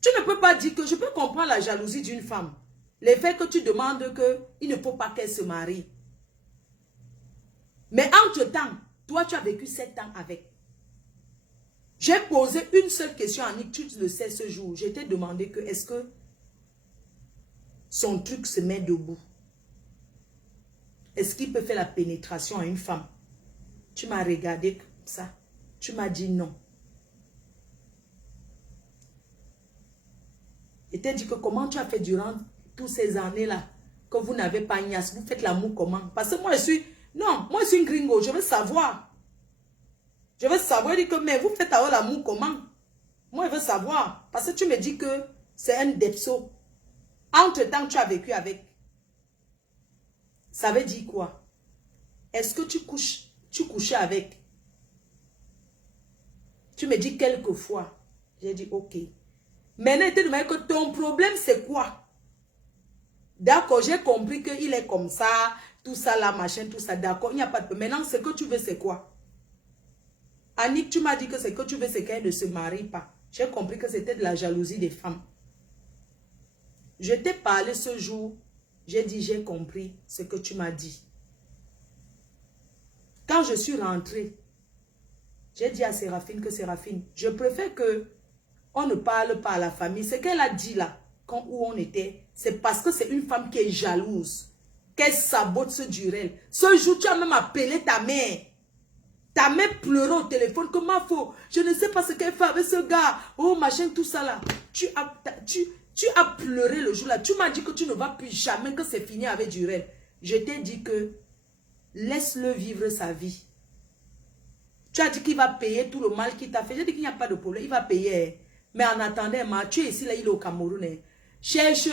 Tu ne peux pas dire que je peux comprendre la jalousie d'une femme. Le fait que tu demandes qu'il ne faut pas qu'elle se marie. Mais entre-temps, toi, tu as vécu 7 ans avec. J'ai posé une seule question à Annick, tu le sais ce jour. Je t'ai demandé que est-ce que son truc se met debout? Est-ce qu'il peut faire la pénétration à une femme? Tu m'as regardé comme ça. Tu m'as dit non. Et t'ai dit que comment tu as fait durant toutes ces années-là que vous n'avez pas Ignace, vous faites l'amour comment? Parce que moi je suis, non, moi je suis une gringo, je veux savoir. Je veux savoir, je dis que mais vous faites l'amour comment? Moi je veux savoir, parce que tu me dis que c'est un depso. Entre-temps tu as vécu avec. Ça veut dire quoi? Est-ce que tu couchais avec? Tu me dis quelquefois. J'ai dit ok. Maintenant, il te demande que ton problème, c'est quoi? D'accord, j'ai compris qu'il est comme ça, tout ça, là, machin, tout ça, d'accord, il n'y a pas de problème. Maintenant, ce que tu veux, c'est quoi? Annick, tu m'as dit que ce que tu veux, c'est qu'elle ne se marie pas. J'ai compris que c'était de la jalousie des femmes. Je t'ai parlé ce jour, j'ai dit, j'ai compris ce que tu m'as dit. Quand je suis rentrée, j'ai dit à Séraphine que Séraphine, je préfère que on ne parle pas à la famille. Ce qu'elle a dit là, où on était, c'est parce que c'est une femme qui est jalouse, qu'elle sabote ce Durel. Ce jour, tu as même appelé ta mère. Ta mère pleurait au téléphone, comment faut? Je ne sais pas ce qu'elle fait avec ce gars. Oh, machin, tout ça là. Tu as pleuré le jour là. Tu m'as dit que tu ne vas plus jamais, que c'est fini avec Durel. Je t'ai dit que laisse-le vivre sa vie. Tu as dit qu'il va payer tout le mal qu'il t'a fait. J'ai dit qu'il n'y a pas de problème, il va payer. Mais en attendant, tu es ici, là, il est au Cameroun. Cherche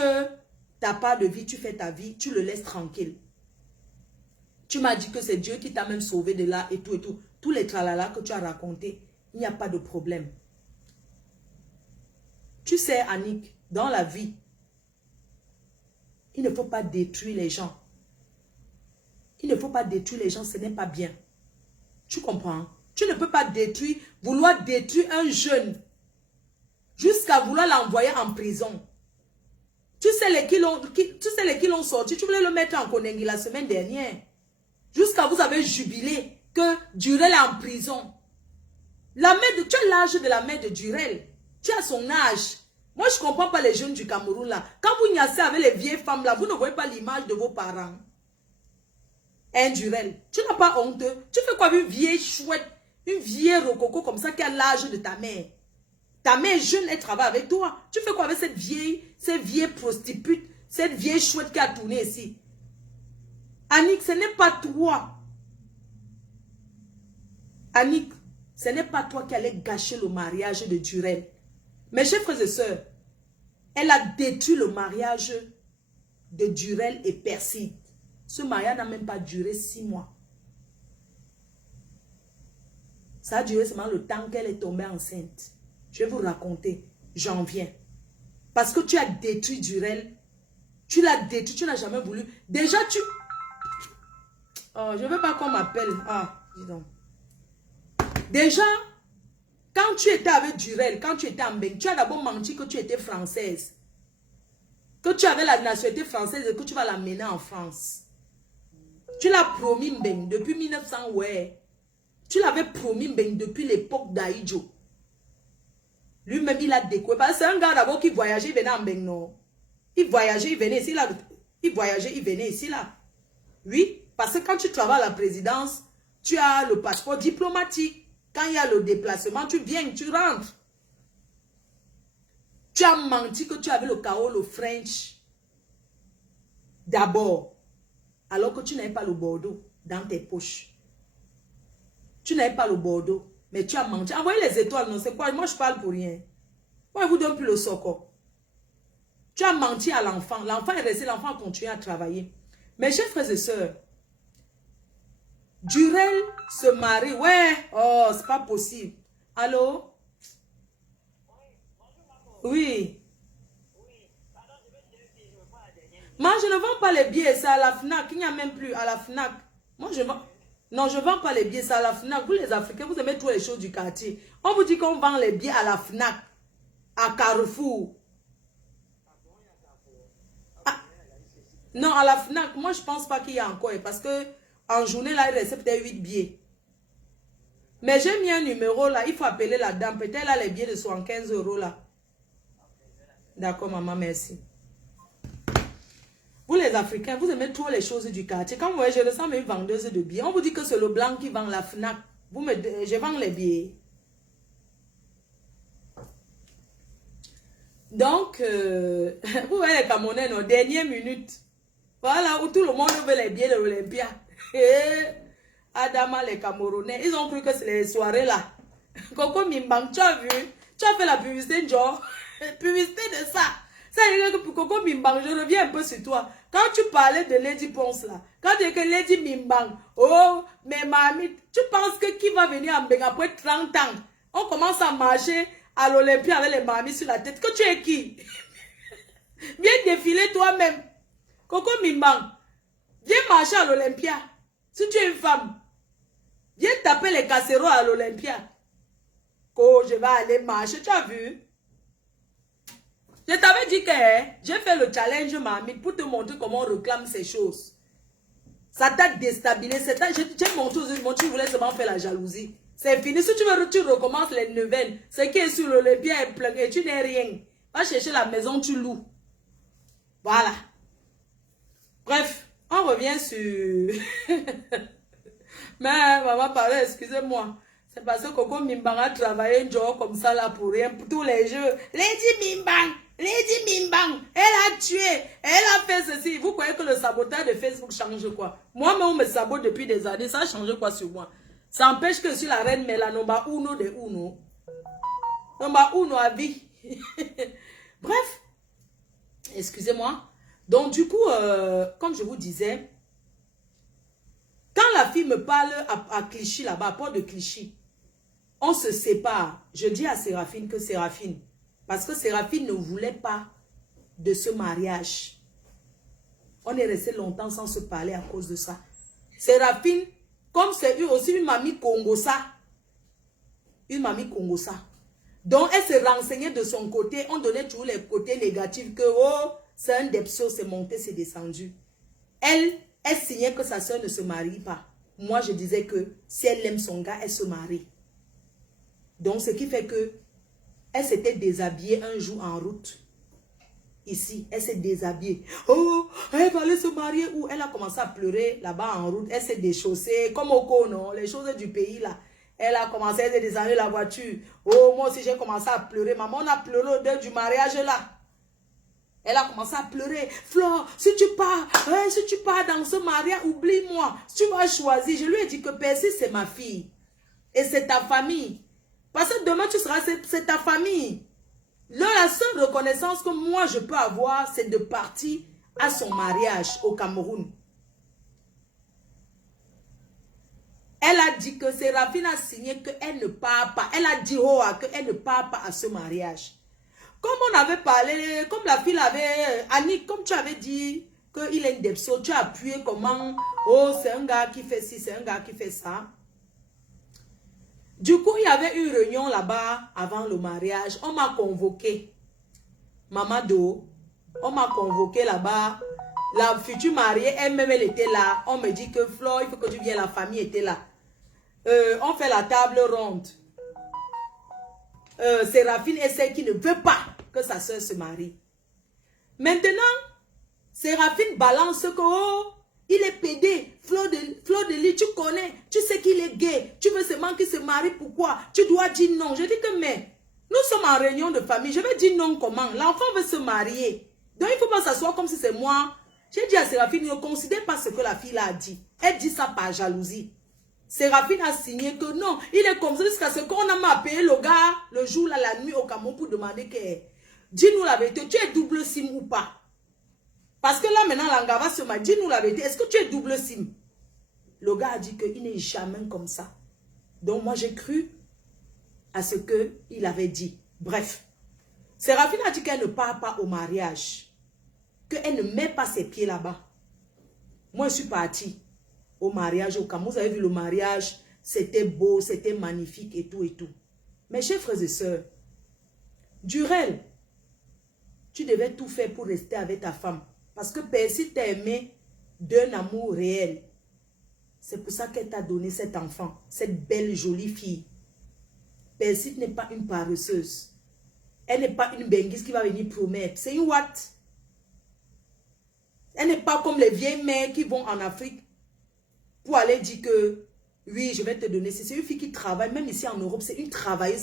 ta part de vie, tu fais ta vie, tu le laisses tranquille. Tu m'as dit que c'est Dieu qui t'a même sauvé de là et tout et tout. Tous les tralala que tu as racontés, il n'y a pas de problème. Tu sais, Annick, dans la vie, il ne faut pas détruire les gens. Il ne faut pas détruire les gens, ce n'est pas bien. Tu comprends? Tu ne peux pas détruire, vouloir détruire un jeune jusqu'à vouloir l'envoyer en prison. Tu sais les qui l'ont sorti, tu voulais le mettre en Konengi la semaine dernière. Jusqu'à vous avez jubilé que Durel est en prison. Tu as l'âge de la mère de Durel. Tu as son âge. Moi, je ne comprends pas les jeunes du Cameroun là. Quand vous niassez avec les vieilles femmes là, vous ne voyez pas l'image de vos parents. Hein, Durel, tu n'as pas honte. Tu fais quoi une vieille chouette, une vieille rococo comme ça qui a l'âge de ta mère? Ta mère jeune, elle travaille avec toi. Tu fais quoi avec cette vieille prostituée, cette vieille chouette qui a tourné ici? Annick, ce n'est pas toi. Annick, ce n'est pas toi qui allais gâcher le mariage de Durel. Mes chers frères et sœurs, elle a détruit le mariage de Durel et Perside. Ce mariage n'a même pas duré 6 mois. Ça a duré seulement le temps qu'elle est tombée enceinte. Je vais vous raconter. J'en viens. Parce que tu as détruit Durel. Tu l'as détruit. Tu n'as jamais voulu. Déjà, tu... Oh, je ne veux pas qu'on m'appelle. Ah, dis donc. Déjà, quand tu étais avec Durel, quand tu étais en Mbeng, tu as d'abord menti que tu étais française. Que tu avais la nationalité française et que tu vas l'amener en France. Tu l'as promis Mbeng depuis 1900, ouais. Tu l'avais promis Mbeng depuis l'époque d'Aïdjo. Lui-même, il a découvert. Parce que c'est un gars d'abord qui voyageait, il venait en Mbeng, non. Il voyageait, il venait ici, là. Il voyageait, il venait ici, là. Oui, parce que quand tu travailles à la présidence, tu as le passeport diplomatique. Quand il y a le déplacement, tu viens, tu rentres. Tu as menti que tu avais le chaos, le French. D'abord. Alors que tu n'avais pas le Bordeaux dans tes poches. Tu n'avais pas le Bordeaux. Mais tu as menti. Envoyez les étoiles, non, c'est quoi? Moi, je parle pour rien. Moi, je vous donne plus le soco. Tu as menti à l'enfant. L'enfant est resté, l'enfant a continué à travailler. Mes chers frères et sœurs, Durel se marie. Ouais, oh, c'est pas possible. Allô? Oui. Moi, je ne vends pas les billets, c'est à la FNAC. Il n'y a même plus à la FNAC. Moi, je vends... Non, je ne vends pas les billets, c'est à la FNAC. Vous, les Africains, vous aimez toutes les choses du quartier. On vous dit qu'on vend les billets à la FNAC, à Carrefour. Ah, non, à la FNAC, moi, je ne pense pas qu'il y a encore. Parce que en journée, là, il reste peut-être 8 billets. Mais j'ai mis un numéro, là. Il faut appeler la dame. Peut-être là, les billets de 75 €, là. D'accord, maman, merci. Vous les Africains, vous aimez trop les choses du quartier. Quand vous voyez, je ressemble à une vendeuse de billets. On vous dit que c'est le blanc qui vend la FNAC. Je vends les billets. Donc, vous voyez les Camerounais, nos dernières minutes. Voilà, où tout le monde veut les billets de l'Olympia. Adama, les Camerounais, ils ont cru que c'est les soirées là. Coco Mimbang, tu as vu? Tu as fait la publicité, genre. Publicité de ça. Ça veut dire que pour Coco Mimbang, je reviens un peu sur toi. Quand tu parlais de Lady Ponce là, quand tu dis que Lady Mimbang, oh, mais mamie, tu penses que qui va venir en Mbeng après 30 ans? On commence à marcher à l'Olympia avec les mamies sur la tête. Que tu es qui? Viens défiler toi-même. Coco Mimbang, viens marcher à l'Olympia. Si tu es une femme, viens taper les casseroles à l'Olympia. Oh, je vais aller marcher, tu as vu? Je t'avais dit que j'ai fait le challenge, mamie, pour te montrer comment on réclame ces choses. Ça t'a déstabilisé. J'ai montré aux autres, tu voulais seulement faire la jalousie. C'est fini. Si tu veux, tu recommences les neuvaines. Ce qui est sur l'Olympia est plein et tu n'es rien. Va chercher la maison, tu loues. Voilà. Bref, on revient sur... Mais maman parlait, excusez-moi. C'est parce que Coco Mimbang a travaillé un jour comme ça là pour rien, pour tous les jeux. Lady Mimbang, elle a tué, elle a fait ceci. Vous croyez que le sabotage de Facebook change quoi? Moi-même, on me sabote depuis des années, ça a changé quoi sur moi? Ça empêche que je suis la reine Mélanoma Uno de Uno. Nomba Uno à vie. Bref, excusez-moi. Donc du coup, comme je vous disais, quand la fille me parle à Clichy là-bas, à Port de Clichy, on se sépare. Je dis à Séraphine que Séraphine, parce que Séraphine ne voulait pas de ce mariage. On est resté longtemps sans se parler à cause de ça. Séraphine, comme c'est aussi une mamie Congosa. Une mamie Congosa. Donc elle se renseignait de son côté. On donnait toujours les côtés négatifs que oh, c'est un depso, c'est monté, c'est descendu. Elle signait que sa soeur ne se marie pas. Moi, je disais que si elle aime son gars, elle se marie. Donc, ce qui fait que elle s'était déshabillée un jour en route. Ici, elle s'est déshabillée. Oh, elle va aller se marier où? Elle a commencé à pleurer là-bas en route. Elle s'est déchaussée, comme au Kono, les choses du pays là. Elle a commencé à descendre la voiture. Oh, moi aussi, j'ai commencé à pleurer. Maman, on a pleuré au deuil du mariage là. Elle a commencé à pleurer. Flore, si tu pars dans ce mariage, oublie-moi. Si tu vas choisir, je lui ai dit que Percy, c'est ma fille. Et c'est ta famille. Parce que demain, tu seras, c'est ta famille. Là, la seule reconnaissance que moi, je peux avoir, c'est de partir à son mariage au Cameroun. Elle a dit que Séraphine a signé qu'elle ne part pas. Elle a dit qu'elle ne part pas à ce mariage. Comme on avait parlé, comme la fille avait... Annick, comme tu avais dit qu'il est Ndepso, tu as appuyé comment... Oh, c'est un gars qui fait ci, c'est un gars qui fait ça. Du coup, il y avait une réunion là-bas avant le mariage. On m'a convoqué. Mamado, on m'a convoqué là-bas. La future mariée, elle-même, elle était là. On me dit que Flo, il faut que tu viennes, la famille était là. On fait la table ronde. Séraphine est celle qui ne veut pas que sa soeur se marie. Maintenant, Séraphine balance que, oh, il est pédé. Flo de Lis, tu connais, tu sais qu'il est gay. Tu veux seulement qu'il se marie, pourquoi? Tu dois dire non. Je dis que, mais, nous sommes en réunion de famille. Je vais dire non comment? L'enfant veut se marier. Donc, il ne faut pas s'asseoir comme si c'est moi. J'ai dit à Séraphine, ne considère pas ce que la fille a dit. Elle dit ça par jalousie. Séraphine a signé que non, il est comme ça jusqu'à ce qu'on a appelé le gars le jour, là, la nuit au Cameroun pour demander que, dis-nous la vérité, tu es double SIM ou pas? Parce que là maintenant, l'anga va se marier, dis-nous la vérité, est-ce que tu es double SIM? Le gars a dit qu'il n'est jamais comme ça. Donc moi j'ai cru à ce qu'il avait dit. Bref, Séraphine a dit qu'elle ne part pas au mariage, qu'elle ne met pas ses pieds là-bas. Moi je suis partie au mariage au Cameroun. Vous avez vu le mariage, c'était beau, c'était magnifique et tout et tout. Mes chers frères et sœurs, Durel, tu devais tout faire pour rester avec ta femme. Parce que Percy t'a aimé d'un amour réel. C'est pour ça qu'elle t'a donné cet enfant, cette belle jolie fille. Percy n'est pas une paresseuse. Elle n'est pas une benguise qui va venir promettre. C'est une what? Elle n'est pas comme les vieilles mères qui vont en Afrique pour aller dire que, oui, je vais te donner. C'est une fille qui travaille, même ici en Europe, c'est une travailleuse.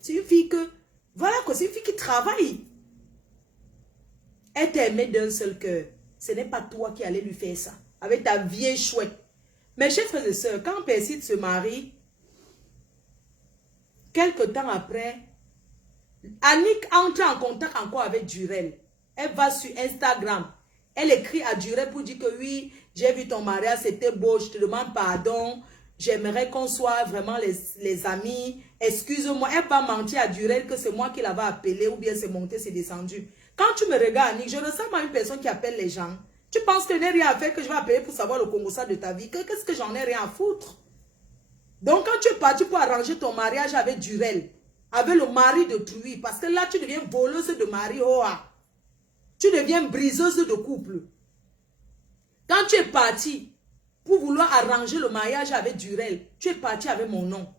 C'est une fille que, voilà quoi, c'est une fille qui travaille. Elle t'aimait d'un seul cœur. Ce n'est pas toi qui allais lui faire ça. Avec ta vieille chouette. Mes chers frères et sœurs, quand Percy se marie, quelque temps après, Annick entre en contact encore avec Durel. Elle va sur Instagram. Elle écrit à Durel pour dire que oui, j'ai vu ton mariage, c'était beau, je te demande pardon. J'aimerais qu'on soit vraiment les amis. Excuse-moi, elle va mentir à Durel que c'est moi qui l'avais appelé ou bien c'est monté, c'est descendu. Quand tu me regardes, Annick, je ressemble à une personne qui appelle les gens. Tu penses que je n'ai rien à faire, que je vais appeler pour savoir le Congo-ça de ta vie? Qu'est-ce que j'en ai rien à foutre? Donc quand tu es parti pour arranger ton mariage avec Durel, avec le mari d'autrui, parce que là tu deviens voleuse de mari, tu deviens briseuse de couple. Quand tu es parti pour vouloir arranger le mariage avec Durel, tu es parti avec mon nom.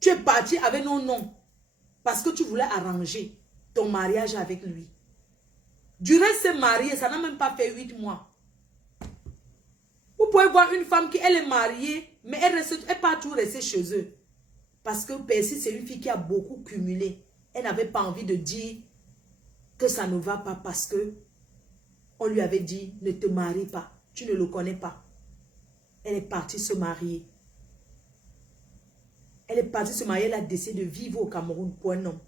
Tu es parti avec nos noms. Parce que tu voulais arranger ton mariage avec lui. Durel s'est marié, ça n'a même pas fait 8 mois. Vous pouvez voir une femme qui elle est mariée, mais elle n'est pas tout restée chez eux. Parce que Percy, c'est une fille qui a beaucoup cumulé. Elle n'avait pas envie de dire que ça ne va pas parce que on lui avait dit, ne te marie pas, tu ne le connais pas. Elle est partie se marier. Elle est partie se marier, elle a décidé de vivre au Cameroun pour un homme.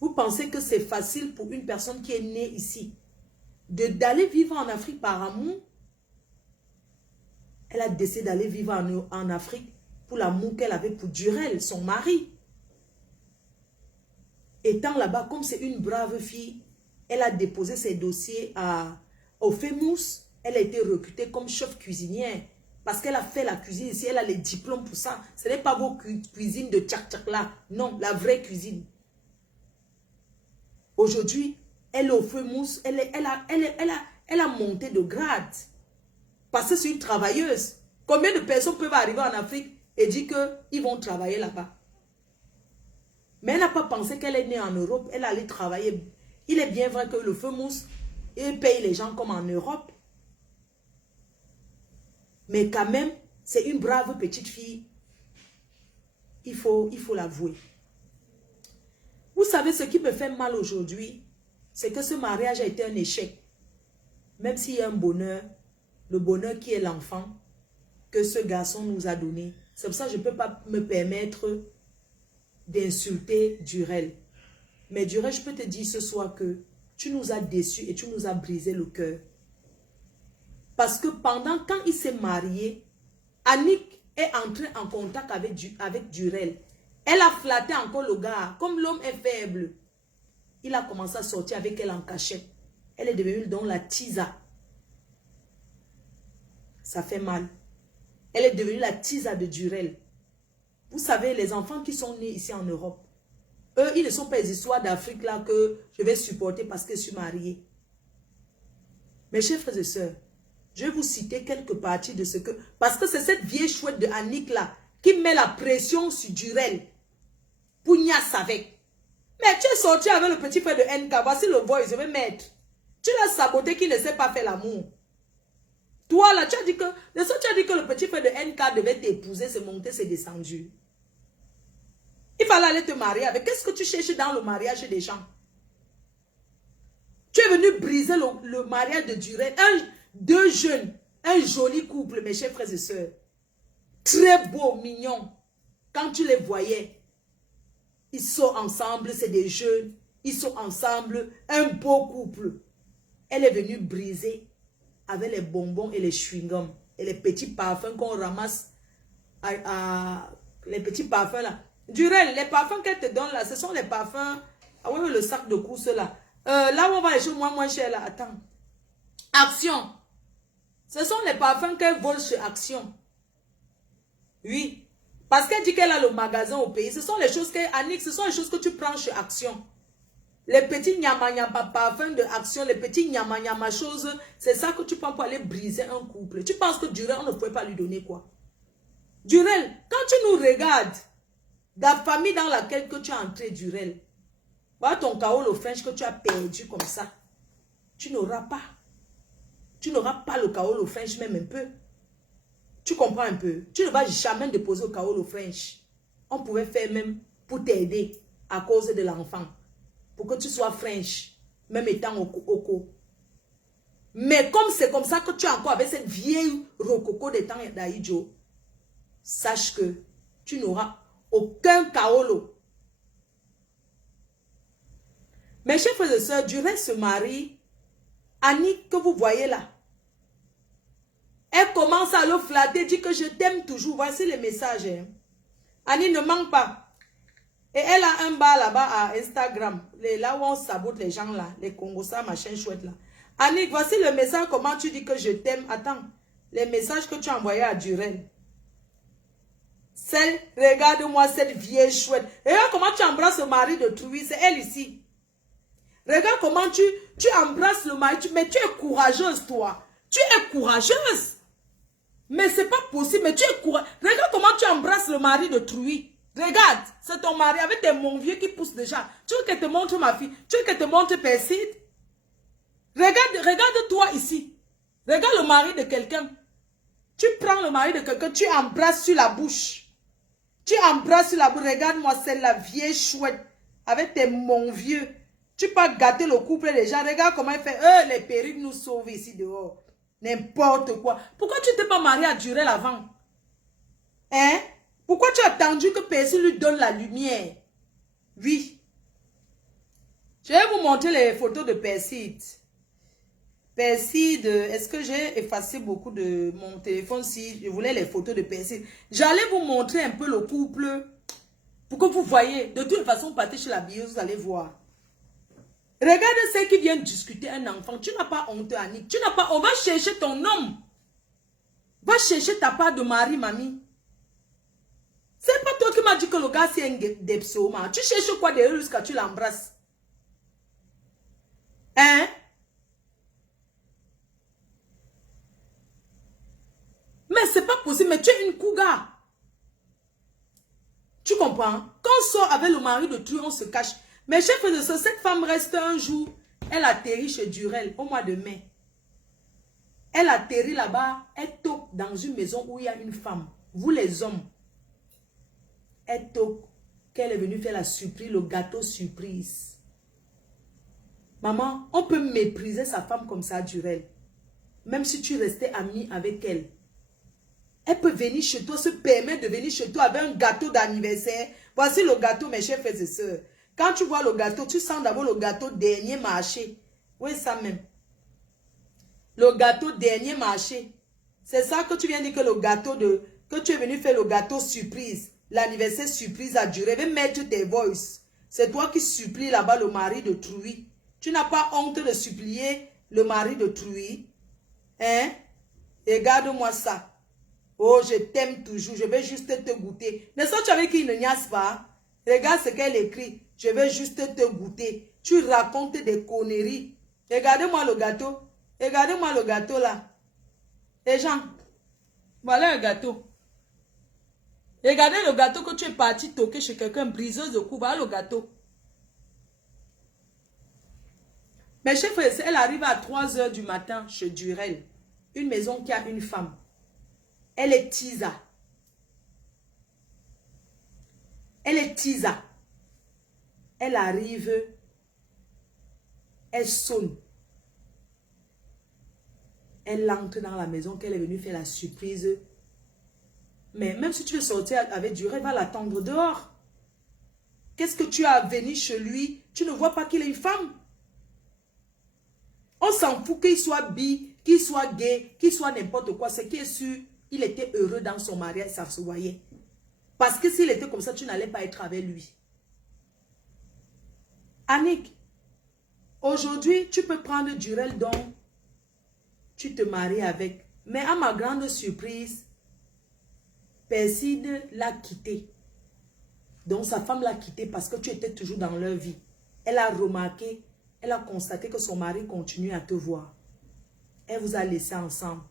Vous pensez que c'est facile pour une personne qui est née ici d'aller vivre en Afrique par amour? Elle a décidé d'aller vivre en Afrique pour l'amour qu'elle avait pour Durel, son mari. Étant là-bas, comme c'est une brave fille, elle a déposé ses dossiers au FEMUS. Elle a été recrutée comme chef cuisinière. Parce qu'elle a fait la cuisine ici, elle a les diplômes pour ça. Ce n'est pas vos cuisines de tchak-tchak là. Non, la vraie cuisine. Aujourd'hui, elle est au FEMUS. Elle a monté de grade. Parce que c'est une travailleuse. Combien de personnes peuvent arriver en Afrique et dire qu'ils vont travailler là-bas? Mais elle n'a pas pensé qu'elle est née en Europe. Elle allait travailler. Il est bien vrai que le FEMUS, il paye les gens comme en Europe. Mais quand même, c'est une brave petite fille. Il faut l'avouer. Vous savez, ce qui me fait mal aujourd'hui, c'est que ce mariage a été un échec. Même s'il y a un bonheur, le bonheur qui est l'enfant que ce garçon nous a donné. C'est pour ça que je ne peux pas me permettre d'insulter Durel. Mais Durel, je peux te dire ce soir que tu nous as déçus et tu nous as brisé le cœur. Parce que pendant quand il s'est marié, Annick est entrée en contact avec Durel. Elle a flatté encore le gars. Comme l'homme est faible, il a commencé à sortir avec elle en cachette. Elle est devenue donc la tisa. Ça fait mal. Elle est devenue la tisa de Durel. Vous savez, les enfants qui sont nés ici en Europe, eux, ils ne sont pas les histoires d'Afrique là que je vais supporter parce que je suis mariée. Mes chers frères et sœurs, je vais vous citer quelques parties de ce que... Parce que c'est cette vieille chouette de Annick là qui met la pression sur Durel. Pougnasse avec. Mais tu es sorti avec le petit frère de NK. Voici le voice, je vais mettre. Tu l'as saboté qui ne sait pas faire l'amour. Toi là, tu as dit que le petit frère de NK devait t'épouser, c'est monté, c'est descendu. Il fallait aller te marier avec. Qu'est-ce que tu cherches dans le mariage des gens? Tu es venu briser le mariage de Durel. Deux jeunes, un joli couple, mes chers frères et sœurs. Très beau, mignon. Quand tu les voyais, ils sont ensemble, c'est des jeunes. Ils sont ensemble, un beau couple. Elle est venue briser avec les bonbons et les chewing-gums. Et les petits parfums qu'on ramasse. Les petits parfums là. Durel, les parfums qu'elle te donne là, ce sont les parfums. Ah oui, le sac de course là. Là où on va les choses moins cher là. Attends. Action. Ce sont les parfums qu'elle vole chez Action. Oui. Parce qu'elle dit qu'elle a le magasin au pays. Ce sont les choses Annick, ce sont les choses que tu prends chez Action. Les petits nyama-nyama parfums de Action, les petits nyama-nyama choses, c'est ça que tu prends pour aller briser un couple. Tu penses que Durel, on ne pouvait pas lui donner quoi? Durel, quand tu nous regardes, la famille dans laquelle que tu es entré, Durel, voilà ton Kaolo French que tu as perdu comme ça. Tu n'auras pas. Tu n'auras pas le Kaolo French même un peu. Tu comprends un peu? Tu ne vas jamais déposer au Kaolo French. On pouvait faire même pour t'aider à cause de l'enfant. Pour que tu sois French, même étant au co. Mais comme c'est comme ça que tu es encore avec cette vieille rococo des temps d'Aïdjo, sache que tu n'auras aucun Kaolo. Mes chers frères et sœurs, Durel se marie. Annick, que vous voyez là, elle commence à le flatter, dit que je t'aime toujours. Voici les messages. Hein. Annick ne manque pas. Et elle a un bar là-bas à Instagram. Là où on sabote les gens là. Les Congosa, machin chouette là. Annick, voici le message. Comment tu dis que je t'aime. Attends. Les messages que tu as envoyés à Durel. Regarde-moi cette vieille chouette. Regarde comment tu embrasses le mari de Trouy. C'est elle ici. Regarde comment tu embrasses le mari. Mais tu es courageuse, toi. Tu es courageuse. Mais c'est pas possible. Mais tu es courageuse. Regarde comment tu embrasses le mari de Trouy. Regarde, c'est ton mari avec tes mon vieux qui poussent déjà. Tu veux qu'elle te montre ma fille? Tu veux qu'elle te montre Perside? Regarde-toi ici. Regarde le mari de quelqu'un. Tu prends le mari de quelqu'un, tu embrasses sur la bouche. Tu embrasses sur la bouche. Regarde-moi celle-là, vieille chouette. Avec tes mon vieux. Tu peux gâter le couple déjà. Regarde comment il fait. Les perruques nous sauvent ici dehors. N'importe quoi. Pourquoi tu t'es pas marié à Durel avant? Hein? Pourquoi tu as attendu que Perside lui donne la lumière? Oui. Je vais vous montrer les photos de Perside. Perside, est-ce que j'ai effacé beaucoup de mon téléphone si je voulais les photos de Perside? J'allais vous montrer un peu le couple pour que vous voyez. De toute façon, partez chez la billeuse, vous allez voir. Regardez ceux qui viennent discuter un enfant. Tu n'as pas honte, Annick. Tu n'as pas... On va chercher ton homme. Va chercher ta part de mari, mamie. C'est pas toi qui m'as dit que le gars c'est un depsoma. Tu cherches quoi derrière jusqu'à tu l'embrasses? Hein? Mais c'est pas possible. Mais tu es une cougar. Tu comprends? Quand on sort avec le mari de Trouy, on se cache. Mais chef de ça, cette femme reste un jour. Elle atterrit chez Durel au mois de mai. Elle atterrit là-bas. Elle toque dans une maison où il y a une femme. Vous les hommes. Elle toque qu'elle est venue faire la surprise, le gâteau surprise. Maman, on peut mépriser sa femme comme ça, Durel. Même si tu restais amie avec elle. Elle peut venir chez toi, se permettre de venir chez toi avec un gâteau d'anniversaire. Voici le gâteau, mes chers frères et sœurs. Quand tu vois le gâteau, tu sens d'abord le gâteau dernier marché. Oui, ça même. Le gâteau dernier marché. C'est ça que tu viens de dire que le gâteau de... Que tu es venu faire le gâteau surprise. L'anniversaire surprise a duré. Va mettre tes voices. C'est toi qui supplies là-bas le mari de Trouy. Tu n'as pas honte de supplier le mari de Trouy. Hein? Regarde-moi ça. Oh, je t'aime toujours. Je vais juste te goûter. N'est-ce pas tu avais qui ne niaise pas? Regarde ce qu'elle écrit. Je vais juste te goûter. Tu racontes des conneries. Regardez-moi le gâteau. Regardez-moi le gâteau là. Les gens, voilà un gâteau. Regardez le gâteau que tu es parti toquer chez quelqu'un, briseuse de cou. Voilà le gâteau. Mes chers frères, elle arrive à 3 h du matin chez Durel. Une maison qui a une femme. Elle est Tisa. Elle est Tisa. Elle arrive. Elle sonne. Elle entre dans la maison qu'elle est venue faire la surprise. Mais même si tu veux sortir avec Durel, va l'attendre dehors. Qu'est-ce que tu as venu chez lui? Tu ne vois pas qu'il est une femme? On s'en fout qu'il soit bi, qu'il soit gay, qu'il soit n'importe quoi. C'est qui est sûr, il était heureux dans son mariage, ça se voyait. Parce que s'il était comme ça, tu n'allais pas être avec lui. Annick, aujourd'hui, tu peux prendre Durel donc tu te maries avec. Mais à ma grande surprise, Perside l'a quitté. Donc sa femme l'a quitté parce que tu étais toujours dans leur vie. Elle a remarqué, elle a constaté que son mari continue à te voir. Elle vous a laissé ensemble.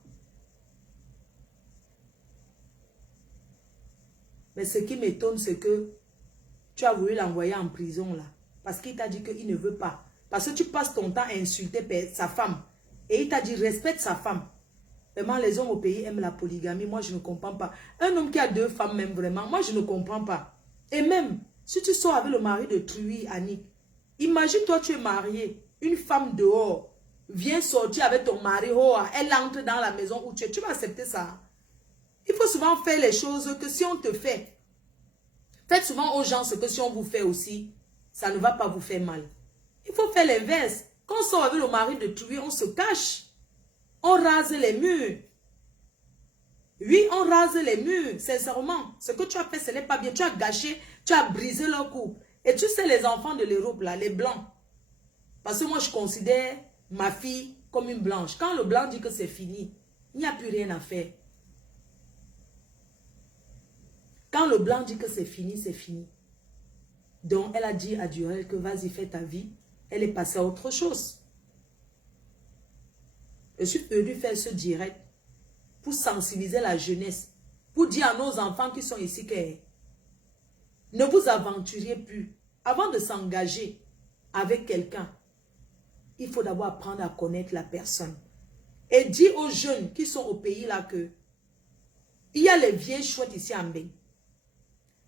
Mais ce qui m'étonne, c'est que tu as voulu l'envoyer en prison là. Parce qu'il t'a dit qu'il ne veut pas. Parce que tu passes ton temps à insulter sa femme. Et il t'a dit respecte sa femme. Vraiment, les hommes au pays aiment la polygamie. Moi, je ne comprends pas. Un homme qui a 2 femmes, même vraiment, moi, je ne comprends pas. Et même, si tu sors avec le mari de Trouy, Annick, imagine toi, tu es marié, une femme dehors, vient sortir avec ton mari, oh, elle entre dans la maison où tu es. Tu vas accepter ça. Il faut souvent faire les choses que si on te fait. Faites souvent aux gens ce que si on vous fait aussi, ça ne va pas vous faire mal. Il faut faire l'inverse. Quand on sort avec le mari de Trouy, on se cache. On rase les murs. Oui, on rase les murs, sincèrement. Ce que tu as fait, ce n'est pas bien. Tu as gâché, tu as brisé leur couple. Et tu sais, les enfants de l'Europe, là, les blancs. Parce que moi, je considère ma fille comme une blanche. Quand le blanc dit que c'est fini, il n'y a plus rien à faire. Quand le blanc dit que c'est fini, c'est fini. Donc, elle a dit à Durel que vas-y, fais ta vie. Elle est passée à autre chose. Je suis venu faire ce direct pour sensibiliser la jeunesse, pour dire à nos enfants qui sont ici que ne vous aventuriez plus. Avant de s'engager avec quelqu'un, il faut d'abord apprendre à connaître la personne. Et dire aux jeunes qui sont au pays là que il y a les vieilles chouettes ici en Bénin.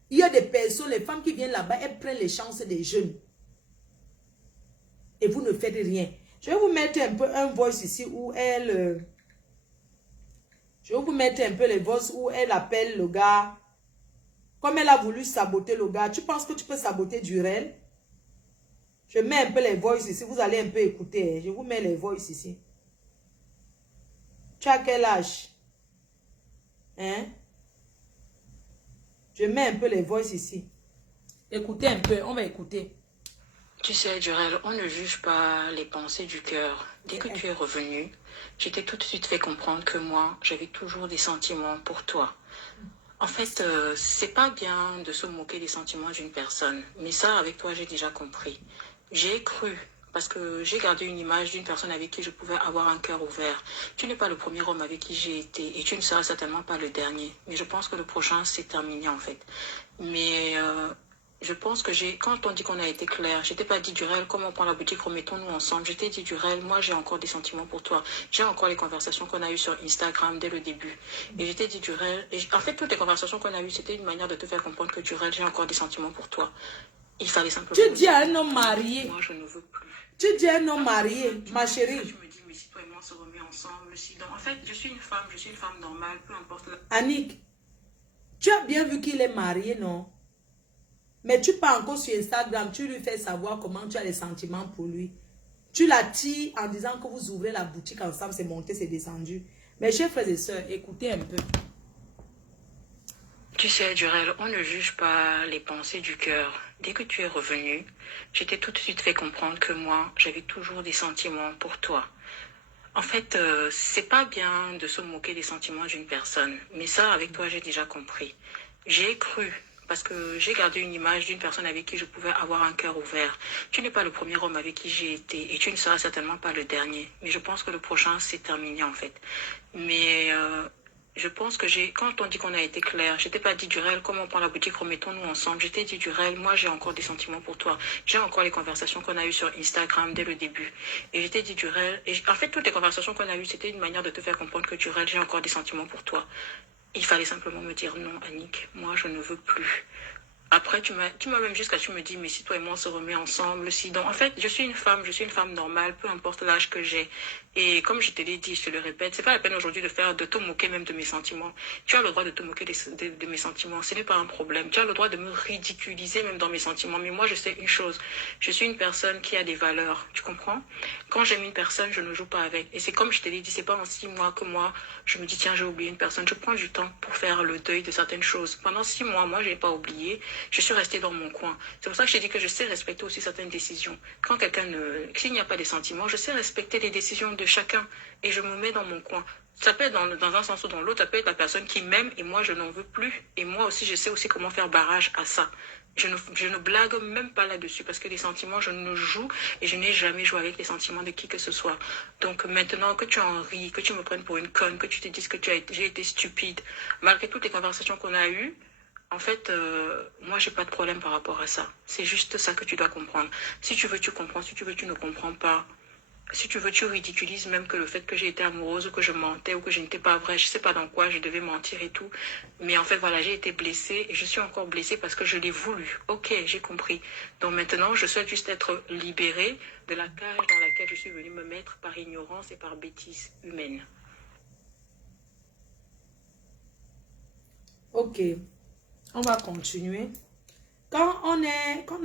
Il y a des personnes, les femmes qui viennent là-bas, elles prennent les chances des jeunes. Et vous ne faites rien. Je vais vous mettre un peu un voice ici où elle... je vais vous mettre un peu les voices où elle appelle le gars. Comme elle a voulu saboter le gars. Tu penses que tu peux saboter Durel? Je mets un peu les voices ici. Vous allez un peu écouter. Je vous mets les voices ici. Tu as quel âge? Hein? Je mets un peu les voices ici. Écoutez un peu. On va écouter. Tu sais, Durel, on ne juge pas les pensées du cœur. Dès que tu es revenu, je t'ai tout de suite fait comprendre que moi, j'avais toujours des sentiments pour toi. En fait, c'est pas bien de se moquer des sentiments d'une personne. Mais ça, avec toi, j'ai déjà compris. J'ai cru, parce que j'ai gardé une image d'une personne avec qui je pouvais avoir un cœur ouvert. Tu n'es pas le premier homme avec qui j'ai été, et tu ne seras certainement pas le dernier. Mais je pense que le prochain, c'est terminé, en fait. Mais... je pense que quand on dit qu'on a été clair, je t'ai pas dit Durel, comment on prend la boutique, remettons-nous ensemble. Je t'ai dit Durel, moi j'ai encore des sentiments pour toi. J'ai encore les conversations qu'on a eues sur Instagram dès le début. Et je t'ai dit Durel, en fait toutes les conversations qu'on a eues, c'était une manière de te faire comprendre que Durel, j'ai encore des sentiments pour toi. Il fallait simplement... Tu dis à un homme marié. Moi je ne veux plus. Tu dis à un homme marié, ma chérie. Tu me dis, mais si toi et moi on se remet ensemble, si donc, en fait je suis une femme normale, peu importe la... Annick, tu as bien vu qu'il est marié, non? Mais tu pars encore sur Instagram, tu lui fais savoir comment tu as les sentiments pour lui. Tu l'attires en disant que vous ouvrez la boutique ensemble, c'est monté, c'est descendu. Mes chers frères et sœurs, écoutez un peu. Tu sais, Durel, on ne juge pas les pensées du cœur. Dès que tu es revenu, j'étais tout de suite fait comprendre que moi, j'avais toujours des sentiments pour toi. En fait, c'est pas bien de se moquer des sentiments d'une personne. Mais ça, avec toi, j'ai déjà compris. J'ai cru, parce que j'ai gardé une image d'une personne avec qui je pouvais avoir un cœur ouvert. Tu n'es pas le premier homme avec qui j'ai été, et tu ne seras certainement pas le dernier. Mais je pense que le prochain, c'est terminé, en fait. Mais je pense que quand on dit qu'on a été clair, je t'ai pas dit Durel, comment on prend la boutique, remettons-nous ensemble. Je t'ai dit Durel, moi j'ai encore des sentiments pour toi. J'ai encore les conversations qu'on a eues sur Instagram dès le début. Et je t'ai dit Durel, en fait toutes les conversations qu'on a eues, c'était une manière de te faire comprendre que Durel, j'ai encore des sentiments pour toi. Il fallait simplement me dire non, Annick, moi je ne veux plus. Après, tu m'as même jusqu'à tu me dis, mais si toi et moi on se remet ensemble, si donc, en fait, je suis une femme normale, peu importe l'âge que j'ai. Et comme je te l'ai dit, je te le répète, c'est pas la peine aujourd'hui de te moquer même de mes sentiments. Tu as le droit de te moquer de mes sentiments, ce n'est pas un problème. Tu as le droit de me ridiculiser même dans mes sentiments. Mais moi, je sais une chose, je suis une personne qui a des valeurs, tu comprends? Quand j'aime une personne, je ne joue pas avec. Et c'est comme je te l'ai dit, c'est pas en 6 mois que moi, je me dis, tiens, j'ai oublié une personne. Je prends du temps pour faire le deuil de certaines choses. Pendant 6 mois, moi, je n'ai pas oublié. Je suis restée dans mon coin. C'est pour ça que je t'ai dit que je sais respecter aussi certaines décisions. Quand s'il n'y a pas de sentiments, je sais respecter les décisions de chacun et je me mets dans mon coin. Ça peut être dans un sens ou dans l'autre, ça peut être la personne qui m'aime et moi je n'en veux plus. Et moi aussi, je sais aussi comment faire barrage à ça. Je ne blague même pas là-dessus parce que les sentiments, je ne joue et je n'ai jamais joué avec les sentiments de qui que ce soit. Donc maintenant que tu en ris, que tu me prennes pour une conne, que tu te dises que j'ai été stupide, malgré toutes les conversations qu'on a eues, en fait, moi, j'ai pas de problème par rapport à ça. C'est juste ça que tu dois comprendre. Si tu veux, tu comprends. Si tu veux, tu ne comprends pas. Si tu veux, tu ridiculises même que le fait que j'ai été amoureuse ou que je mentais ou que je n'étais pas vraie. Je sais pas dans quoi je devais mentir et tout. Mais en fait, voilà, j'ai été blessée et je suis encore blessée parce que je l'ai voulu. Ok, j'ai compris. Donc maintenant, je souhaite juste être libérée de la cage dans laquelle je suis venue me mettre par ignorance et par bêtise humaine. Ok. On va continuer. Quand on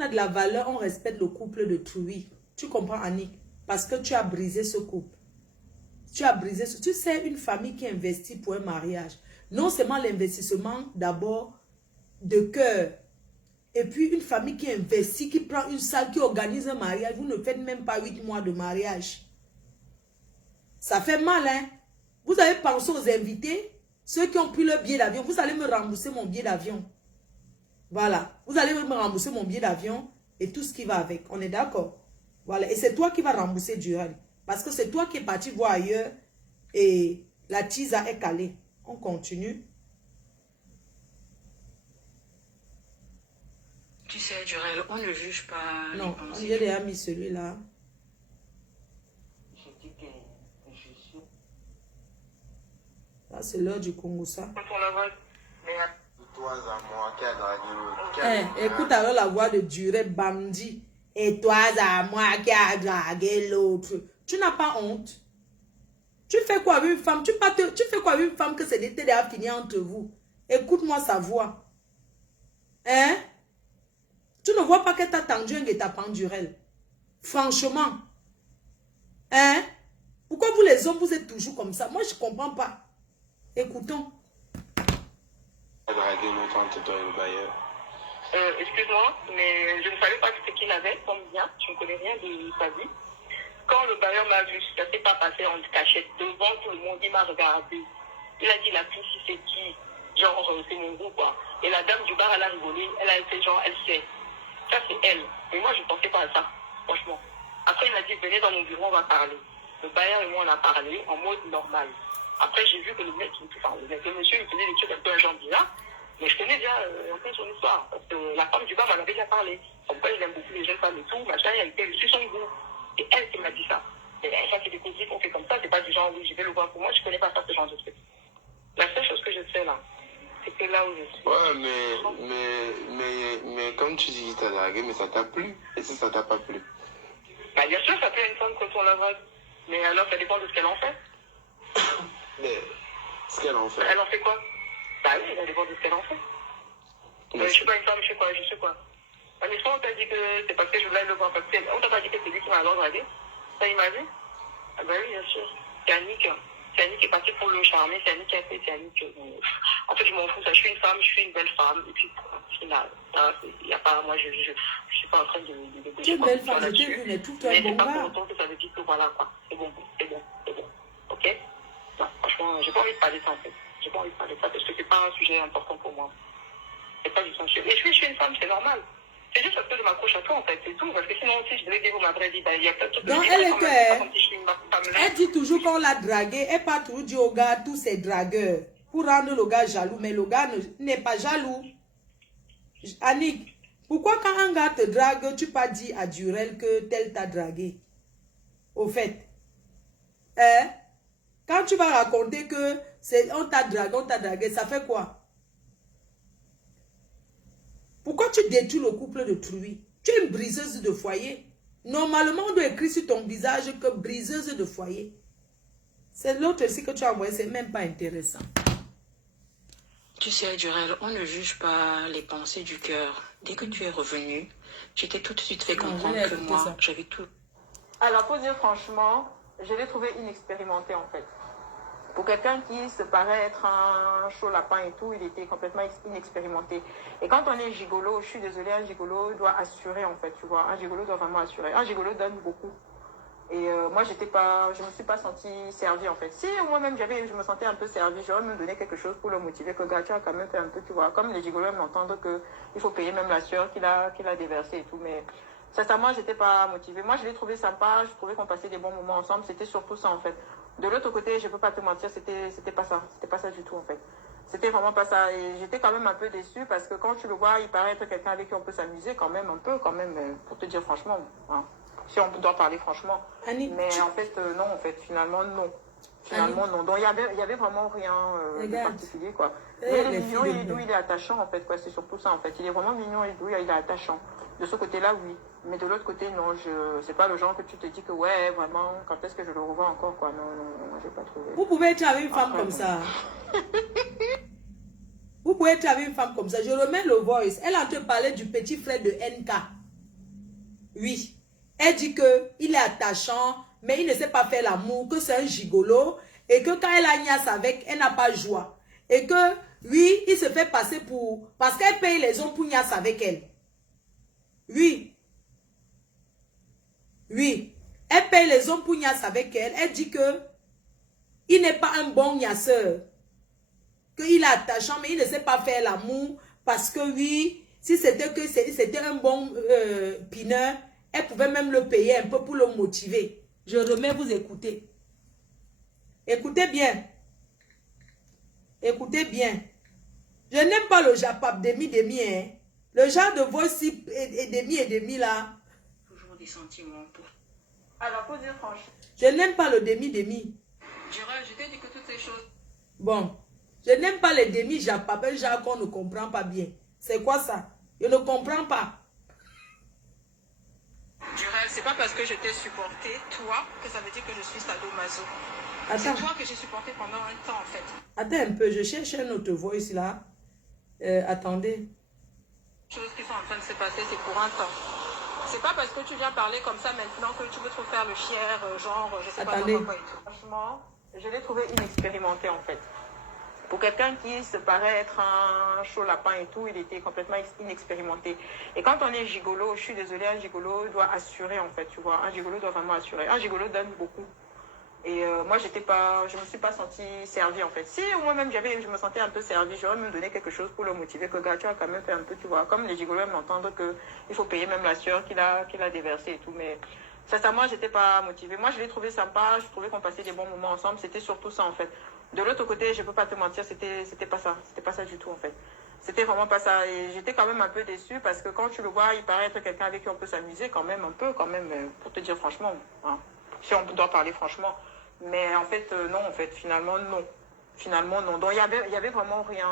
a de la valeur, on respecte le couple de Trouy. Tu comprends, Annick? Parce que tu as brisé ce couple. Tu as brisé ce... Tu sais, une famille qui investit pour un mariage. Non seulement l'investissement d'abord de cœur. Et puis une famille qui investit, qui prend une salle, qui organise un mariage. Vous ne faites même pas 8 mois de mariage. Ça fait mal, hein? Vous avez pensé aux invités? Ceux qui ont pris le billet d'avion, vous allez me rembourser mon billet d'avion. Voilà. Vous allez me rembourser mon billet d'avion et tout ce qui va avec. On est d'accord? Voilà. Et c'est toi qui vas rembourser Durel. Parce que c'est toi qui es parti voir ailleurs et la tisa est calée. On continue. Tu sais, Durel, on ne juge pas non, les pensées. J'ai déjà mis celui-là. Là, c'est l'heure du Congo, ça. Écoute alors la voix de Durel bandit. Et toi à moi qui a dragué l'autre. Tu n'as pas honte? Tu fais quoi avec une femme? Tu fais quoi avec une femme que c'est l'été déjà fini entre vous? Écoute-moi sa voix. Hein? Tu ne vois pas que t'as tendu un guet-apens Durel? Franchement. Hein? Pourquoi vous les hommes, vous êtes toujours comme ça? Moi, je ne comprends pas. Écoutons. Excuse-moi, mais je ne savais pas ce qu'il avait comme bien. Je ne connais rien de sa vie. Quand le bailleur m'a vu, ça ne s'est pas passé en cachette. Devant tout le monde, il m'a regardé. Il a dit, la fille, si c'est qui? Genre, c'est mon goût, quoi. Et la dame du bar, elle a rigolé. Elle a été genre, elle sait. Ça, c'est elle. Et moi, je ne pensais pas à ça, franchement. Après, il m'a dit, venez dans mon bureau, on va parler. Le bailleur et moi, on a parlé en mode normal. Après, j'ai vu que le mec, le monsieur, il faisait des trucs un peu un genre bizarre. Mais je connais bien un peu son histoire. Parce que la femme du bar m'en avait déjà parlé. Pourquoi il aime beaucoup les jeunes femmes et tout, machin, il a été reçu son goût. C'est elle qui m'a dit ça. Et ça, c'est des causeries qu'on fait comme ça. C'est pas du genre, oui, je vais le voir pour moi. Je connais pas ça, ce genre de truc. La seule chose que je sais là, c'est que là où je suis. Ouais, mais comme tu dis qu'il t'a dragué, mais ça t'a plu. Et si ça t'a pas plu? Bah, bien sûr, ça plaît à une femme quand on la drague. Mais alors, ça dépend de ce qu'elle en fait. Mais ce qu'elle en fait. Elle en fait quoi? Bah oui, ça dépend de ce qu'elle en fait. Je suis pas une femme, je sais quoi, je sais quoi. Mais soit on t'a dit que c'est parce que je voulais le voir, parce qu'on t'a pas dit que c'est lui qui m'a alors dragué. Ça, il m'a vu. Ah bah oui, bien sûr. C'est Annick. C'est Annick qui est partie pour le charmer. C'est Annick qui a fait. C'est Annick. En fait, je m'en fous. Ça. Je suis une femme, je suis une belle femme. Et puis, final. Il n'y a pas... Moi, je suis pas en train de Tu es une belle femme, je t'ai vu, mais tout mais un bon c'est pas pour gars. autant que ça veut dire que voilà, quoi. C'est bon, c'est bon, c'est bon. Ok? Non, franchement, j'ai pas envie de parler de ça, en fait. J'ai pas envie de parler de ça parce que c'est pas un sujet important pour moi. C'est pas du tout un sujet. Mais je suis une femme, c'est normal. C'est juste parce que je m'accroche à toi, en fait, c'est tout. Parce que sinon, si je devais dire ma vraie vie, il y a plein de trucs que Donc, je dis, elle pas est comme si je suis une femme là. elle dit toujours qu'on l'a dragué. Elle pas toujours dit au gars tous ces dragueurs pour rendre le gars jaloux. Mais le gars n'est pas jaloux. Annick, pourquoi quand un gars te drague, tu pas dit à Durel que tel t'a dragué? Au fait, hein? Quand tu vas raconter que on t'a dragué, ça fait quoi? Pourquoi tu détruis le couple de Truie? Tu es une briseuse de foyer. Normalement, on doit écrire sur ton visage que briseuse de foyer. C'est l'autre aussi que tu as envoyé, c'est même pas intéressant. Tu sais, Durel, on ne juge pas les pensées du cœur. Dès que tu es revenu, j'étais tout de suite fait comprendre que moi, j'avais tout... Alors, pour dire franchement, je l'ai trouvé inexpérimenté en fait. Pour quelqu'un qui se paraît être un chaud lapin et tout, il était complètement inexpérimenté. Et quand on est gigolo, je suis désolée, un gigolo doit assurer en fait, tu vois. Un gigolo doit vraiment assurer. Un gigolo donne beaucoup. Et moi, je me suis pas sentie servie en fait. Si moi-même, je me sentais un peu servie, j'aurais même donné quelque chose pour le motiver, que gars, tu as quand même fait un peu, tu vois. Comme les gigolos m'entendent qu'il faut payer même la sueur qu'il a déversée et tout. Mais sincèrement, j'étais pas motivée. Moi, je l'ai trouvé sympa, je trouvais qu'on passait des bons moments ensemble. C'était surtout ça en fait. De l'autre côté, je peux pas te mentir, c'était pas ça. C'était pas ça du tout en fait. C'était vraiment pas ça. Et j'étais quand même un peu déçue parce que quand tu le vois, il paraît être quelqu'un avec qui on peut s'amuser quand même un peu, quand même, pour te dire franchement. Hein. Si on doit parler franchement. Annick, mais en fait, non, en fait, finalement, non. Finalement, non. Donc, il y avait vraiment rien de particulier, quoi. Mais il est mignon, il est doux, il est attachant, en fait, quoi. C'est surtout ça, en fait. Il est vraiment mignon et doux, il est attachant. De ce côté-là, oui. Mais de l'autre côté, non. C'est pas le genre que tu te dis que, ouais, vraiment, quand est-ce que je le revois encore, quoi. Non, non, j'ai pas trouvé. Vous pouvez être avec une femme comme ça. Vous pouvez être avec une femme comme ça. Je remets le voice. Elle a en train de parler du petit frère de NK. Oui. Elle dit qu'il est attachant, mais il ne sait pas faire l'amour, que c'est un gigolo, et que quand elle a niasse avec, elle n'a pas joie. Et que, oui, il se fait passer pour... Parce qu'elle paye les hommes pour niasse avec elle. Oui. Oui. Elle paye les hommes pour niasse avec elle. Elle dit que il n'est pas un bon niasseur. Qu'il est attachant, mais il ne sait pas faire l'amour. Parce que, oui, si c'était un bon pineur, elle pouvait même le payer un peu pour le motiver. Je remets vous écouter. Écoutez bien. Écoutez bien. Je n'aime pas le japap demi-demi. Hein. Le genre de voix si et demi là. Toujours des sentiments pour... Alors, pour dire franchement. Je n'aime pas le demi-demi. Durel, je t'ai dit que toutes ces choses... Bon. Je n'aime pas les demi-japap. Un genre qu'on ne comprend pas bien. C'est quoi ça? Je ne comprends pas. Durel, c'est pas parce que je t'ai supporté, toi, que ça veut dire que je suis sadomaso. Attends. C'est toi que j'ai supporté pendant un temps, en fait. Attends un peu, je cherche un autre voice là. Attendez. Les choses qui sont en train de se passer, c'est pour un temps. C'est pas parce que tu viens parler comme ça maintenant que tu veux trop faire le fier, genre, je sais Attendez. pas quoi et tout. Franchement, je l'ai trouvé inexpérimenté, en fait. Pour quelqu'un qui se paraît être un chaud lapin et tout, il était complètement inexpérimenté. Et quand on est gigolo, je suis désolée, un gigolo doit assurer en fait, tu vois. Un gigolo doit vraiment assurer. Un gigolo donne beaucoup. Et moi, je me suis pas sentie servie en fait. Si moi-même, je me sentais un peu servie, j'aurais même donné quelque chose pour le motiver, que gars, tu as quand même fait un peu, tu vois. Comme les gigolos m'entendent qu'il faut payer même la sueur qu'il a déversée et tout. Mais sincèrement, j'étais pas motivée. Moi, je l'ai trouvé sympa, je trouvais qu'on passait des bons moments ensemble. C'était surtout ça en fait. De l'autre côté, je peux pas te mentir, c'était pas ça. C'était pas ça du tout, en fait. C'était vraiment pas ça. Et j'étais quand même un peu déçue parce que quand tu le vois, il paraît être quelqu'un avec qui on peut s'amuser quand même, un peu, quand même, pour te dire franchement. Hein. Si on doit parler franchement. Mais en fait, non, en fait, finalement, non. Finalement, non. Donc, il y avait vraiment rien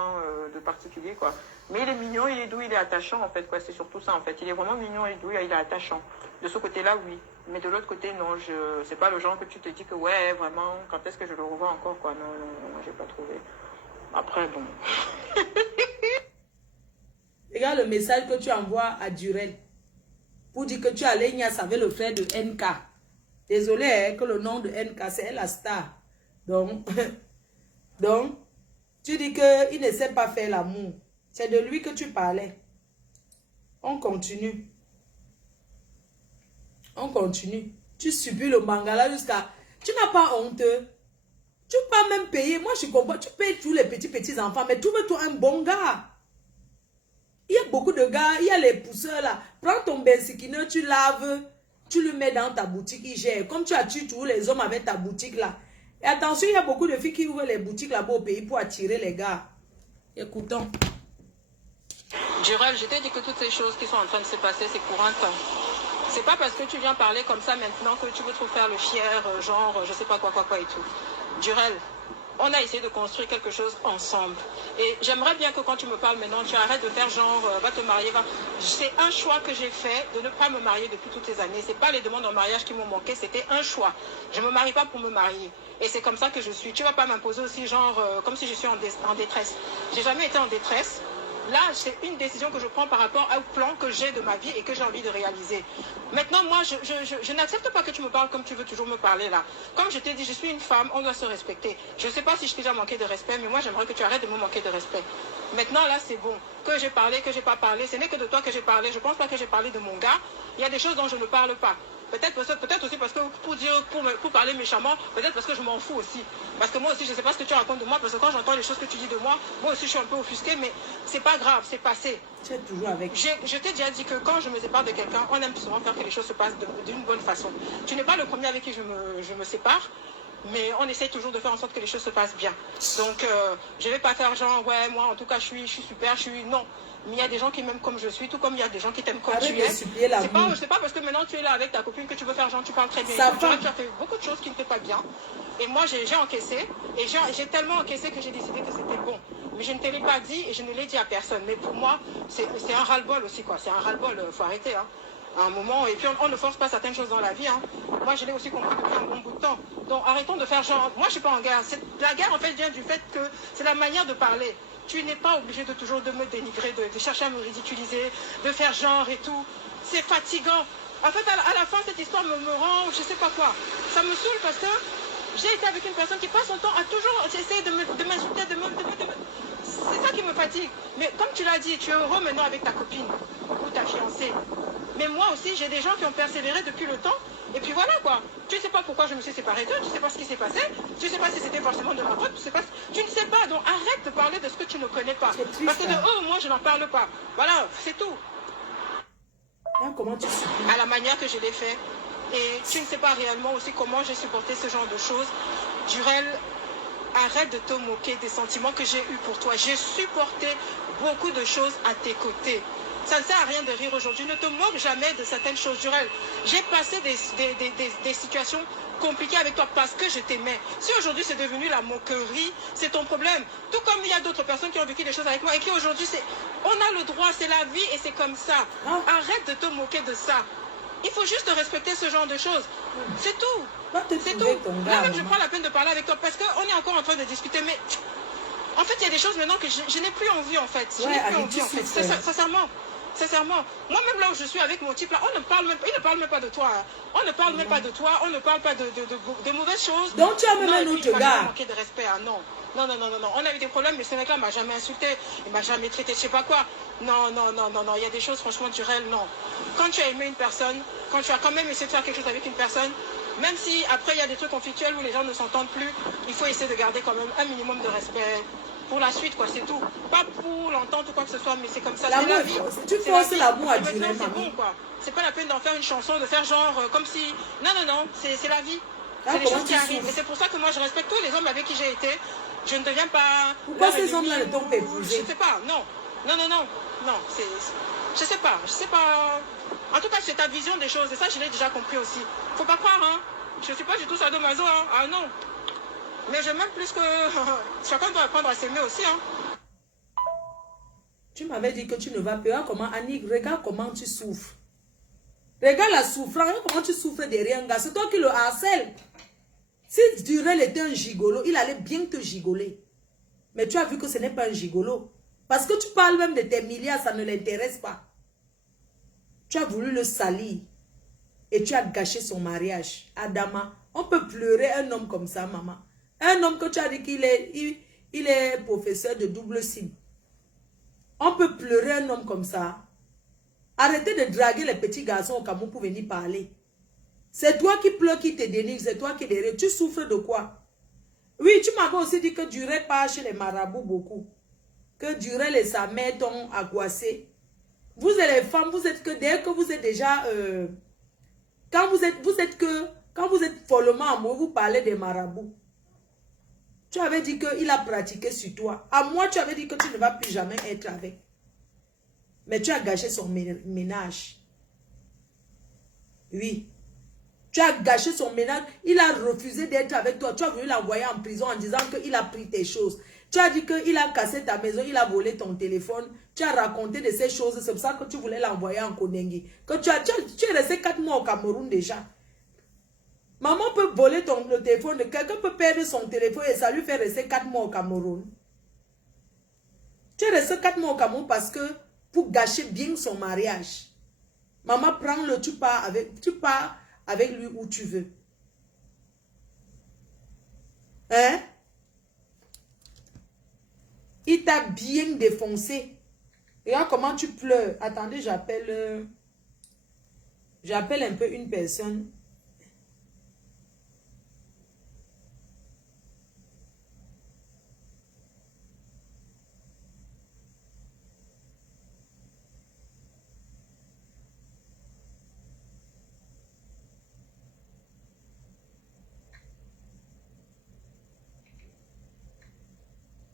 de particulier, quoi. Mais il est mignon, il est doux, il est attachant, en fait, quoi. C'est surtout ça, en fait. Il est vraiment mignon et doux, il est attachant. De ce côté-là, oui. Mais de l'autre côté, non. C'est pas le genre que tu te dis que, ouais, vraiment, quand est-ce que je le revois encore, quoi. Non, non, non, j'ai pas trouvé. Après, bon. Regarde le message que tu envoies à Durel. Pour dire que tu allais niasse avec le frère de NK. Désolé hein, que le nom de NK, c'est la star. Donc, donc, tu dis qu'il ne sait pas faire l'amour. C'est de lui que tu parlais. On continue. On continue. Tu subis le mangala jusqu'à... Tu n'as pas honte. Tu peux pas même payer. Moi, je comprends. Tu payes tous les petits enfants, mais trouve-toi un bon gars. Il y a beaucoup de gars, il y a les pousseurs là. Prends ton bensikine, tu laves, tu le mets dans ta boutique, il gère. Comme tu as tué tous les hommes avec ta boutique là. Et attention, il y a beaucoup de filles qui ouvrent les boutiques là-bas au pays pour attirer les gars. Écoutons. Durel, je t'ai dit que toutes ces choses qui sont en train de se passer, c'est pour un temps. C'est pas parce que tu viens parler comme ça maintenant que tu veux trop faire le fier, genre, je sais pas quoi et tout. Durel, on a essayé de construire quelque chose ensemble. Et j'aimerais bien que quand tu me parles maintenant, tu arrêtes de faire genre, va te marier, va... C'est un choix que j'ai fait de ne pas me marier depuis toutes ces années. C'est pas les demandes en mariage qui m'ont manqué, c'était un choix. Je me marie pas pour me marier. Et c'est comme ça que je suis. Tu vas pas m'imposer aussi genre, comme si je suis en détresse. J'ai jamais été en détresse. Là, c'est une décision que je prends par rapport au plan que j'ai de ma vie et que j'ai envie de réaliser. Maintenant, moi, je n'accepte pas que tu me parles comme tu veux toujours me parler là. Comme je t'ai dit, je suis une femme, on doit se respecter. Je ne sais pas si je t'ai déjà manqué de respect, mais moi, j'aimerais que tu arrêtes de me manquer de respect. Maintenant, là, c'est bon. Que j'ai parlé, que j'ai pas parlé, ce n'est que de toi que j'ai parlé. Je ne pense pas que j'ai parlé de mon gars. Il y a des choses dont je ne parle pas. Peut-être aussi parce que pour parler méchamment, peut-être parce que je m'en fous aussi. Parce que moi aussi, je ne sais pas ce que tu racontes de moi, parce que quand j'entends les choses que tu dis de moi, moi aussi je suis un peu offusquée, mais c'est pas grave, c'est passé. Tu es toujours avec. Je t'ai déjà dit que quand je me sépare de quelqu'un, on aime souvent faire que les choses se passent d'une bonne façon. Tu n'es pas le premier avec qui je me sépare. Mais on essaie toujours de faire en sorte que les choses se passent bien. Donc, je ne vais pas faire genre, ouais, moi, en tout cas, je suis super, non. Mais il y a des gens qui m'aiment comme je suis, tout comme il y a des gens qui t'aiment comme tu es. C'est pas parce que maintenant tu es là avec ta copine que tu veux faire genre, tu parles très bien. Tu as fait beaucoup de choses qui ne fait pas bien. Et moi, j'ai encaissé. Et j'ai tellement encaissé que j'ai décidé que c'était bon. Mais je ne te l'ai pas dit et je ne l'ai dit à personne. Mais pour moi, c'est un ras-le-bol aussi, quoi. C'est un ras-le-bol, faut arrêter, hein. À un moment, et puis on ne force pas certaines choses dans la vie, hein. Moi, je l'ai aussi compris depuis un bon bout de temps. Donc, arrêtons de faire genre... Moi, je suis pas en guerre. La guerre, en fait, vient du fait que c'est la manière de parler. Tu n'es pas obligé de toujours de me dénigrer, de chercher à me ridiculiser, de faire genre et tout. C'est fatigant. En fait, à la fin, cette histoire me rend, je sais pas quoi. Ça me saoule parce que j'ai été avec une personne qui passe son temps à toujours essayer de m'insulter, c'est ça qui me fatigue. Mais comme tu l'as dit, tu es heureux maintenant avec ta copine ou ta fiancée. Mais moi aussi, j'ai des gens qui ont persévéré depuis le temps. Et puis voilà quoi. Tu ne sais pas pourquoi je me suis séparée d'eux, tu ne sais pas ce qui s'est passé, tu ne sais pas si c'était forcément de ma faute, tu ne sais pas. Donc arrête de parler de ce que tu ne connais pas. Triste, parce que de eux, moi, je n'en parle pas. Voilà, c'est tout. Comment tu à la manière que je l'ai fait. Et tu ne sais pas réellement aussi comment j'ai supporté ce genre de choses. Durel, arrête de te moquer des sentiments que j'ai eus pour toi. J'ai supporté beaucoup de choses à tes côtés. Ça ne sert à rien de rire aujourd'hui. Ne te moque jamais de certaines choses, Durel. J'ai passé des situations compliquées avec toi parce que je t'aimais. Si aujourd'hui c'est devenu la moquerie, c'est ton problème. Tout comme il y a d'autres personnes qui ont vécu des choses avec moi et qui aujourd'hui, on a le droit, c'est la vie et c'est comme ça. Arrête de te moquer de ça. Il faut juste respecter ce genre de choses. C'est tout. C'est tout. Là même je prends la peine de parler avec toi parce qu'on est encore en train de discuter. Mais en fait, il y a des choses maintenant que je n'ai plus envie en fait. Je n'ai plus envie en fait. Sincèrement. Sincèrement, moi-même là où je suis avec mon type là, il ne parle même pas de toi. Hein. On ne parle même pas de toi, on ne parle pas de mauvaises choses. Donc tu as même un autre gars. Manqué de respect, hein. Non. On a eu des problèmes, mais ce mec-là m'a jamais insulté, il m'a jamais traité de je sais pas quoi. Non. Il y a des choses franchement Durel, non. Quand tu as aimé une personne, quand tu as quand même essayé de faire quelque chose avec une personne, même si après il y a des trucs conflictuels où les gens ne s'entendent plus, il faut essayer de garder quand même un minimum de respect. Pour la suite, quoi, c'est tout. Pas pour l'entente ou quoi que ce soit, mais c'est comme ça. C'est la vie. Tu forces l'amour à durer, c'est bon, quoi. C'est pas la peine d'en faire une chanson, de faire genre comme si... Non, c'est la vie. C'est des choses qui arrivent. Et c'est pour ça que moi, je respecte tous les hommes avec qui j'ai été. Je ne deviens pas... Pourquoi ces hommes-là ne t'ont pas épousé? Je sais pas, non. C'est... Je sais pas. En tout cas, c'est ta vision des choses. Et ça, je l'ai déjà compris aussi. Faut pas croire, hein. Je suis pas du tout sadomaso, hein. Ah non. Mais je m'aime plus que... Chacun doit apprendre à s'aimer aussi. Hein. Tu m'avais dit que tu ne vas pas. Comment, Annick, regarde comment tu souffres. Regarde la souffrance, comment tu souffres de rien, gars. C'est toi qui le harcèle. Si Durel était un gigolo, il allait bien te gigoler. Mais tu as vu que ce n'est pas un gigolo. Parce que tu parles même de tes milliards, ça ne l'intéresse pas. Tu as voulu le salir. et tu as gâché son mariage. Adama, on peut pleurer un homme comme ça, maman. Un homme que tu as dit qu'il est, il est professeur de double cible. On peut pleurer un homme comme ça. Arrêtez de draguer les petits garçons au Cameroun pour venir parler. C'est toi qui pleures, qui te dénigre, c'est toi qui derrière. Tu souffres de quoi? Oui, tu m'avais aussi dit que Durel part chez les marabouts beaucoup. Que Durel et sa mère t'ont angoissé. Vous êtes les femmes, vous êtes que dès que vous êtes déjà... quand vous êtes follement amoureux, vous parlez des marabouts. Tu avais dit qu'il a pratiqué sur toi. À moi, tu avais dit que tu ne vas plus jamais être avec. Mais tu as gâché son ménage. Oui. Tu as gâché son ménage. Il a refusé d'être avec toi. Tu as voulu l'envoyer en prison en disant qu'il a pris tes choses. Tu as dit qu'il a cassé ta maison, il a volé ton téléphone. Tu as raconté de ces choses. C'est pour ça que tu voulais l'envoyer en Kondengi. Que tu es resté 4 mois au Cameroun déjà. Maman peut voler le téléphone. Quelqu'un peut perdre son téléphone et ça lui fait rester 4 mois au Cameroun. Tu es resté 4 mois au Cameroun parce que pour gâcher bien son mariage. Maman, prends-le, tu pars avec lui où tu veux. Hein? Il t'a bien défoncé. Regarde comment tu pleures. Attendez, j'appelle un peu une personne.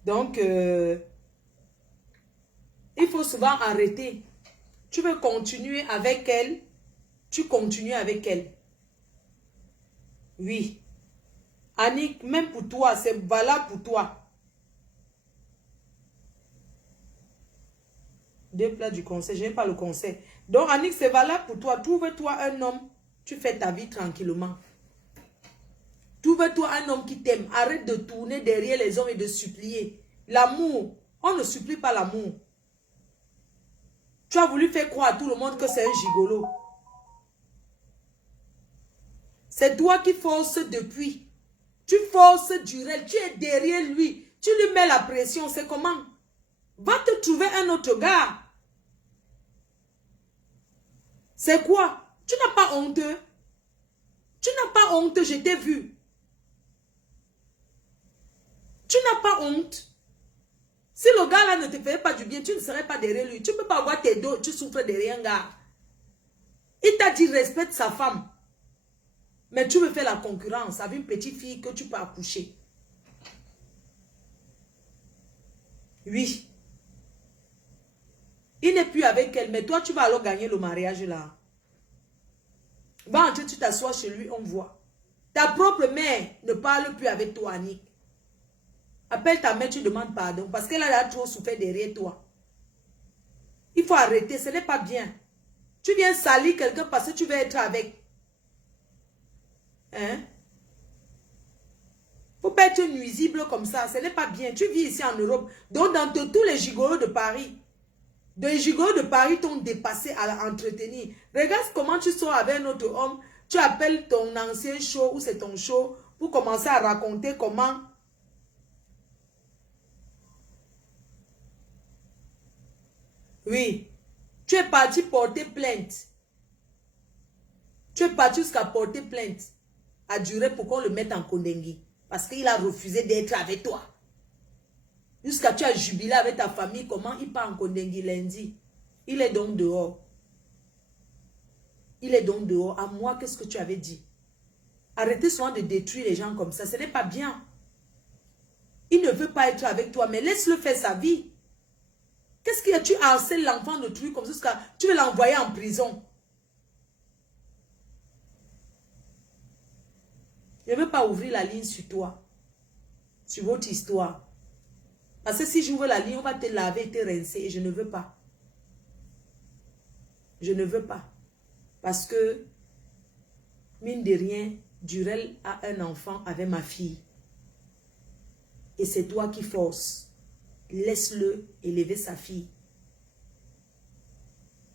Donc, il faut souvent arrêter. Tu veux continuer avec elle, tu continues avec elle. Oui. Annick, même pour toi, c'est valable pour toi. 2 plats du conseil, je n'aime pas le conseil. Donc, Annick, c'est valable pour toi. Trouve-toi un homme, tu fais ta vie tranquillement. Trouve-toi un homme qui t'aime. Arrête de tourner derrière les hommes et de supplier. L'amour, on ne supplie pas l'amour. Tu as voulu faire croire à tout le monde que c'est un gigolo. C'est toi qui forces depuis. Tu forces Durel, tu es derrière lui. Tu lui mets la pression, c'est comment? Va te trouver un autre gars. C'est quoi? Tu n'as pas honte. Tu n'as pas honte, je t'ai vu. Tu n'as pas honte. Si le gars-là ne te fait pas du bien, tu ne serais pas derrière lui. Tu ne peux pas avoir tes dos, tu souffres derrière un gars. Il t'a dit respecte sa femme. Mais tu veux faire la concurrence avec une petite fille que tu peux accoucher. Oui. Il n'est plus avec elle, mais toi, tu vas alors gagner le mariage là. Va entrer, tu t'assois chez lui, on voit. Ta propre mère ne parle plus avec toi, Annick. Appelle ta mère, tu demandes pardon. Parce qu'elle a trop souffert derrière toi. Il faut arrêter, ce n'est pas bien. Tu viens salir quelqu'un parce que tu veux être avec. Hein? Faut pas être nuisible comme ça, ce n'est pas bien. Tu vis ici en Europe. Donc dans tous les gigolos de Paris, les gigolos de Paris t'ont dépassé à entretenir. Regarde comment tu sors avec un autre homme. Tu appelles ton ancien show ou c'est ton show pour commencer à raconter comment... Oui, tu es parti porter plainte. Tu es parti jusqu'à porter plainte à durer pour qu'on le mette en Kondengi. Parce qu'il a refusé d'être avec toi. Jusqu'à tu as jubilé avec ta famille. Comment il part en Kondengi lundi? Il est donc dehors. Il est donc dehors. À moi, qu'est-ce que tu avais dit? Arrêtez souvent de détruire les gens comme ça. Ce n'est pas bien. Il ne veut pas être avec toi, mais laisse-le faire sa vie. Qu'est-ce qu'il y a? Tu harcèles l'enfant de trucs comme ça jusqu'à tu veux l'envoyer en prison. Je ne veux pas ouvrir la ligne sur toi. Sur votre histoire. Parce que si j'ouvre la ligne, on va te laver et te rincer. Et je ne veux pas. Je ne veux pas. Parce que, mine de rien, Durel a un enfant avec ma fille. Et c'est toi qui forces. Laisse-le élever sa fille.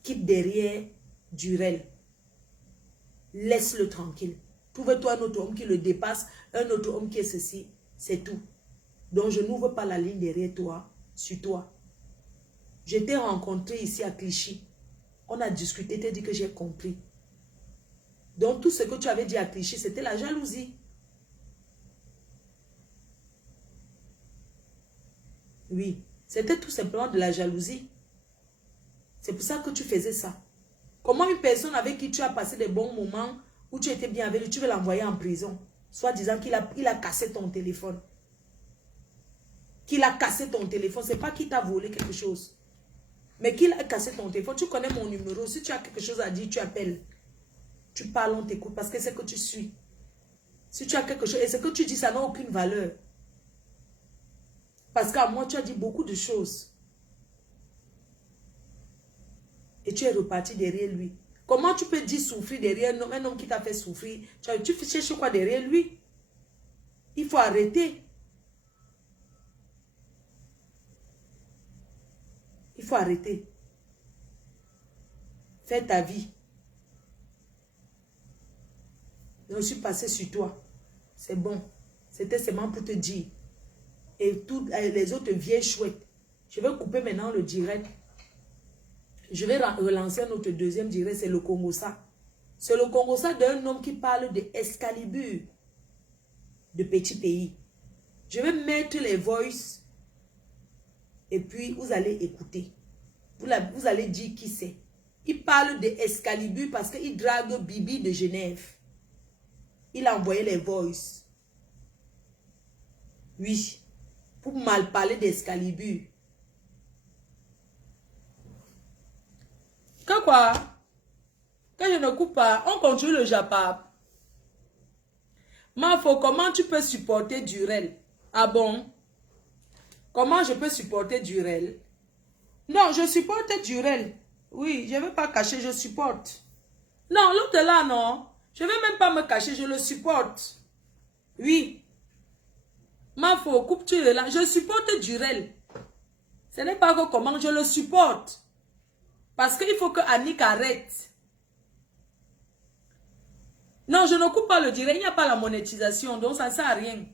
Quitte derrière Durel. laisse-le tranquille. Trouve-toi un autre homme qui le dépasse, un autre homme qui est ceci, c'est tout. Donc, je n'ouvre pas la ligne derrière toi, sur toi. Je t'ai rencontré ici à Clichy. On a discuté, t'as dit que j'ai compris. Donc, tout ce que tu avais dit à Clichy, c'était la jalousie. Oui, c'était tout simplement de la jalousie. C'est pour ça que tu faisais ça. Comment une personne avec qui tu as passé des bons moments, où tu étais bien avec lui, tu veux l'envoyer en prison, soit disant qu'il a cassé ton téléphone. Qu'il a cassé ton téléphone, c'est pas qu'il t'a volé quelque chose. Mais qu'il a cassé ton téléphone, tu connais mon numéro. Si tu as quelque chose à dire, tu appelles. Tu parles, on t'écoute parce que c'est que tu suis. Si tu as quelque chose, et ce que tu dis, ça n'a aucune valeur. Parce qu'à moi, tu as dit beaucoup de choses. Et tu es reparti derrière lui. Comment tu peux dire souffrir derrière un homme qui t'a fait souffrir? Tu cherches quoi derrière lui? Il faut arrêter. Il faut arrêter. Fais ta vie. Je suis passé sur toi. C'est bon. C'était seulement pour te dire. Et toutes les autres vieilles chouettes. Je vais couper maintenant le direct. Je vais relancer notre deuxième direct. C'est le Congossa. C'est le Congossa d'un homme qui parle de Excalibur. De petit pays. Je vais mettre les voices. Et puis, vous allez écouter. Vous allez dire qui c'est. Il parle de Excalibur parce qu'il drague Bibi de Genève. Il a envoyé les voices. Oui. Pour mal parler d'Excalibur. Quoi? Quand je ne coupe pas, on continue le Japap. Mafo, comment tu peux supporter Durel? Ah bon? Comment je peux supporter Durel? Non, je supporte Durel. Oui, je ne vais pas cacher, je supporte. Non, l'autre là, non. Je ne vais même pas me cacher, je le supporte. Oui. Mafo, coupe-tu là. Je supporte Durel. Ce n'est pas que comment je le supporte. Parce qu'il faut que Annick arrête. Non, je ne coupe pas le direct. Il n'y a pas la monétisation. Donc, ça ne sert à rien.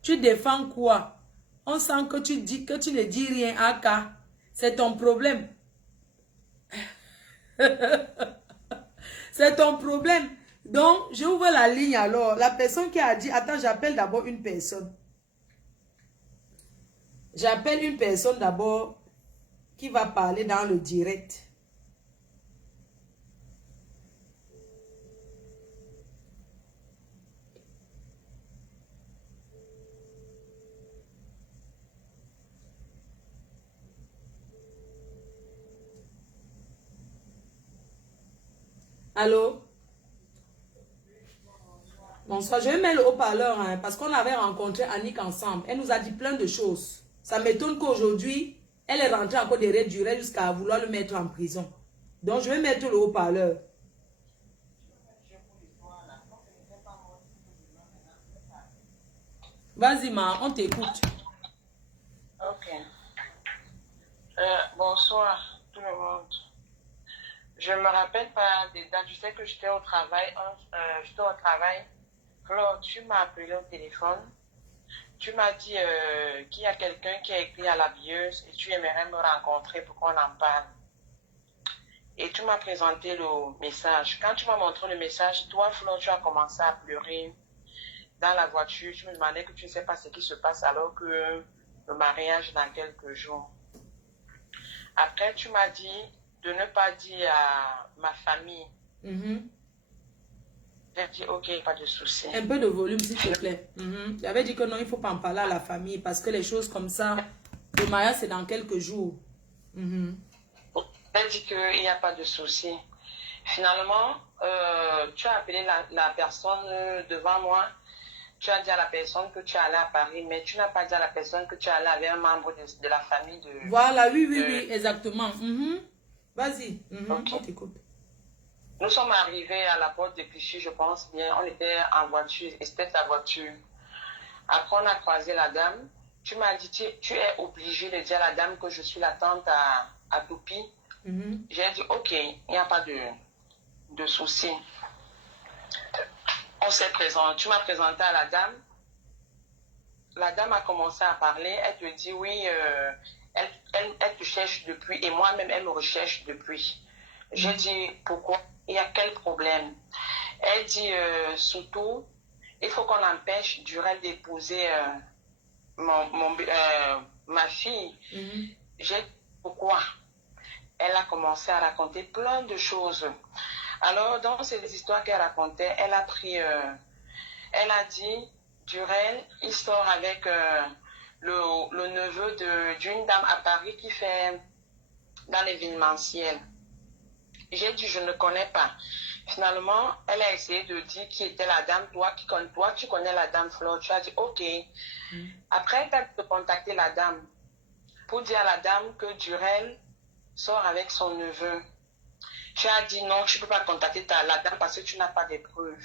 Tu défends quoi? On sent que tu dis que tu ne dis rien. Aka. C'est ton problème. C'est ton problème. Donc, je ouvre la ligne alors. La personne qui a dit... Attends, j'appelle d'abord une personne. J'appelle une personne d'abord... qui va parler dans le direct. Allô? Bonsoir, je vais mettre le haut-parleur hein, parce qu'on avait rencontré Annick ensemble. Elle nous a dit plein de choses. Ça m'étonne qu'aujourd'hui... Elle est rentrée encore derrière Durel jusqu'à vouloir le mettre en prison. Donc, je vais mettre le haut-parleur. Vas-y, ma, on t'écoute. Ok. Bonsoir, tout le monde. Je ne me rappelle pas des dates. Je sais que j'étais au travail. Claude, tu m'as appelé au téléphone. Tu m'as dit qu'il y a quelqu'un qui a écrit à la bieuse et tu aimerais me rencontrer pour qu'on en parle. Et tu m'as présenté le message. Quand tu m'as montré le message, toi, Flo, tu as commencé à pleurer dans la voiture. Tu me demandais que tu ne sais pas ce qui se passe alors que le mariage est dans quelques jours. Après, tu m'as dit de ne pas dire à ma famille. J'ai dit, ok, pas de souci. Un peu de volume, s'il te plaît. J'avais dit que non, il ne faut pas en parler à la famille parce que les choses comme ça, le mariage, c'est dans quelques jours. J'ai dit qu'il n'y a pas de souci. Finalement, tu as appelé la personne devant moi. Tu as dit à la personne que tu allais à Paris, mais tu n'as pas dit à la personne que tu allais avec un membre de la famille de... Voilà, oui, exactement. Vas-y, Okay. on t'écoute. Nous sommes arrivés à la porte de Clichy, je pense bien. On était en voiture, et c'était ta voiture. Après, on a croisé la dame. Tu m'as dit, tu es obligé de dire à la dame que je suis la tante à Toupi. J'ai dit, ok, il n'y a pas de de soucis. On s'est présenté, tu m'as présenté à la dame. La dame a commencé à parler. Elle te dit oui, elle te cherche depuis et moi-même, elle me recherche depuis. J'ai dit pourquoi? Il y a quel problème? Elle dit surtout, il faut qu'on empêche Durel d'épouser ma fille. J'ai dit pourquoi? Elle a commencé à raconter plein de choses. Alors, dans ces histoires qu'elle racontait, elle a dit, Durel, il sort avec le neveu d'une dame à Paris qui fait dans l'événementiel. J'ai dit, je ne connais pas. Finalement, elle a essayé de dire qui était la dame. Toi, tu connais la dame Flore. Tu as dit, ok. Après, tu as contacté la dame pour dire à la dame que Durel sort avec son neveu. Tu as dit non, tu ne peux pas contacter la dame parce que tu n'as pas de preuves.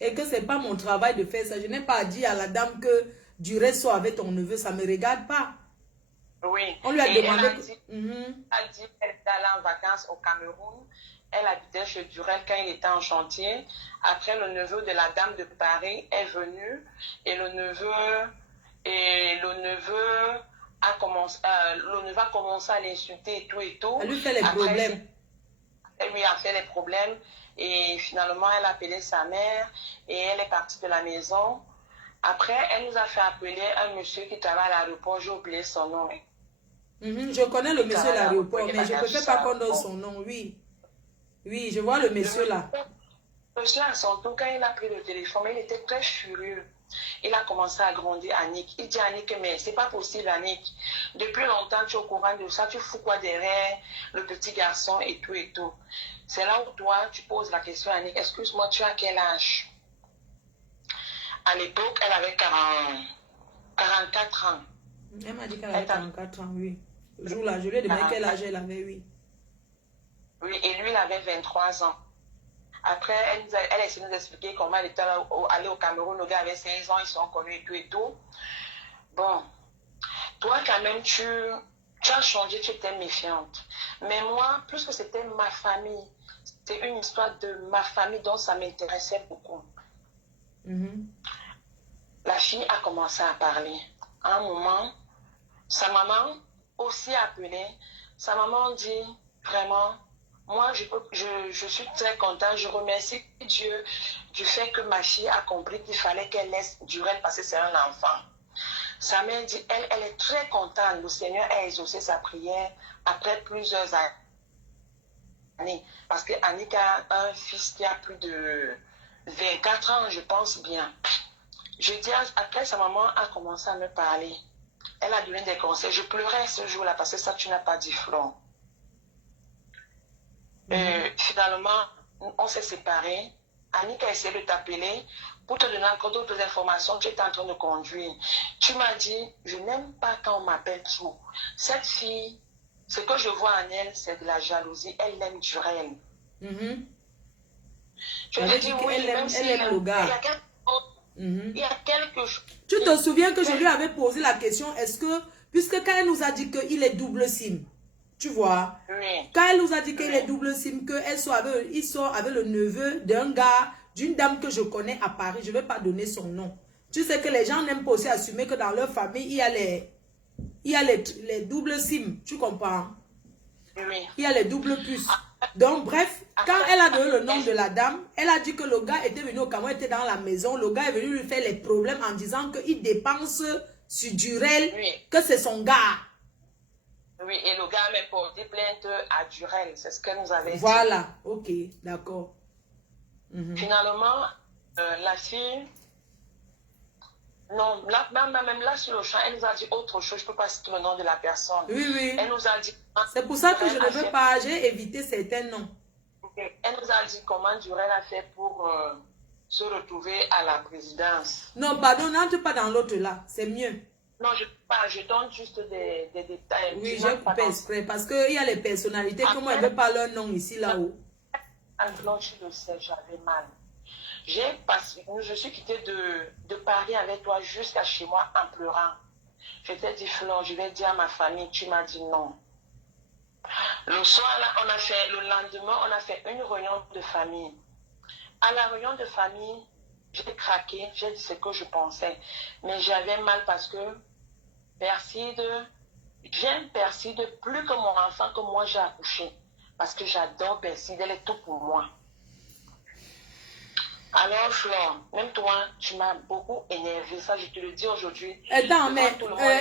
Et que ce n'est pas mon travail de faire ça. Je n'ai pas dit à la dame que Durel sort avec ton neveu. Ça ne me regarde pas. Oui. On lui a demandé... Elle a dit qu'elle était allée en vacances au Cameroun. Elle habitait chez Durel quand il était en chantier. Après, le neveu de la dame de Paris est venu. Et le neveu a commencé à l'insulter et tout et tout. Elle lui fait les problèmes. Elle lui a fait les problèmes. Et finalement, elle a appelé sa mère. Et elle est partie de la maison. Après, elle nous a fait appeler un monsieur qui travaille à l'aéroport. J'ai oublié son nom. Je connais le monsieur à l'aéroport, mais je ne peux pas qu'on donne son nom, oui. Oui, je vois le monsieur là. Le monsieur à son tour, quand il a pris le téléphone, il était très furieux. Il a commencé à gronder Annick. Il dit à Annick, mais c'est pas possible, Annick. Depuis longtemps, tu es au courant de ça, tu fous quoi derrière le petit garçon et tout et tout. C'est là où toi, tu poses la question à Annick, excuse-moi, tu as quel âge? À l'époque, elle avait 44 ans. Elle m'a dit qu'elle avait 44 ans, oui. Le jour-là, je lui ai demandé quel âge elle avait, oui. Oui, et lui, il avait 23 ans. Après, elle a essayé de nous expliquer comment elle était allée au Cameroun. Le gars avait 16 ans, ils sont connus et tout et tout. Bon, toi, quand même, tu as changé, tu étais méfiante. Mais moi, plus que c'était ma famille, c'était une histoire de ma famille dont ça m'intéressait beaucoup. La fille a commencé à parler. À un moment, sa maman aussi a appelé. Sa maman dit, vraiment, moi, je suis très contente. Je remercie Dieu du fait que ma fille a compris qu'il fallait qu'elle laisse Durel parce que c'est un enfant. Sa mère dit, elle est très contente. Le Seigneur a exaucé sa prière après plusieurs années. Parce que Annick a un fils qui a plus de 24 ans, je pense bien. Je dis, après, sa maman a commencé à me parler. Elle a donné des conseils. Je pleurais ce jour-là parce que ça, tu n'as pas dit, Flore. Finalement, on s'est séparés. Annick a essayé de t'appeler pour te donner encore d'autres informations. Tu étais en train de conduire. Tu m'as dit, je n'aime pas quand on m'appelle trop. Cette fille, ce que je vois en elle, c'est de la jalousie. Elle aime Durel. Je lui ai dit, oui, elle aime le gars. Il y a quelque chose. Tu te souviens que je lui avais posé la question, est-ce que, puisque quand elle nous a dit qu'il est double SIM, tu vois, Oui. quand elle nous a dit qu'il est double SIM, il sort avec le neveu d'un gars, d'une dame que je connais à Paris, je ne vais pas donner son nom. Tu sais que les gens n'aiment pas aussi assumer que dans leur famille, il y a les doubles SIM, tu comprends? Oui. Il y a les doubles puces. Donc, bref, quand elle a donné le nom de la dame, elle a dit que le gars était venu au Cameroun, était dans la maison. Le gars est venu lui faire les problèmes en disant qu'il dépense sur Durel, que c'est son gars. Oui, et le gars m'a porté plainte à Durel. C'est ce qu'elle nous avait dit. Voilà, ok, d'accord. Finalement, la fille... Non, même là sur le champ, elle nous a dit autre chose. Je ne peux pas citer le nom de la personne. Oui, oui. Elle nous a dit... C'est pour ça que je ne veux pas, j'ai évité certains noms. Elle nous a dit comment Durel a fait pour se retrouver à la présidence. Non, pardon, n'entre pas dans l'autre là, c'est mieux. Non, je donne juste des détails. Oui, j'ai coupé exprès, parce qu'il y a les personnalités, comment elle ne veut pas leur nom ici, là-haut. Non, je le sais, j'avais mal. Je suis quittée de Paris avec toi jusqu'à chez moi en pleurant. Je t'ai dit, Flore, je vais dire à ma famille. Tu m'as dit non. Le soir, là, le lendemain, on a fait une réunion de famille. À la réunion de famille, j'ai craqué, j'ai dit ce que je pensais. Mais j'avais mal parce que j'aime Perside plus que mon enfant que moi j'ai accouché. Parce que j'adore Perside, elle est tout pour moi. Alors, Flore, même toi, tu m'as beaucoup énervé. Ça, je te le dis aujourd'hui. Attends, mais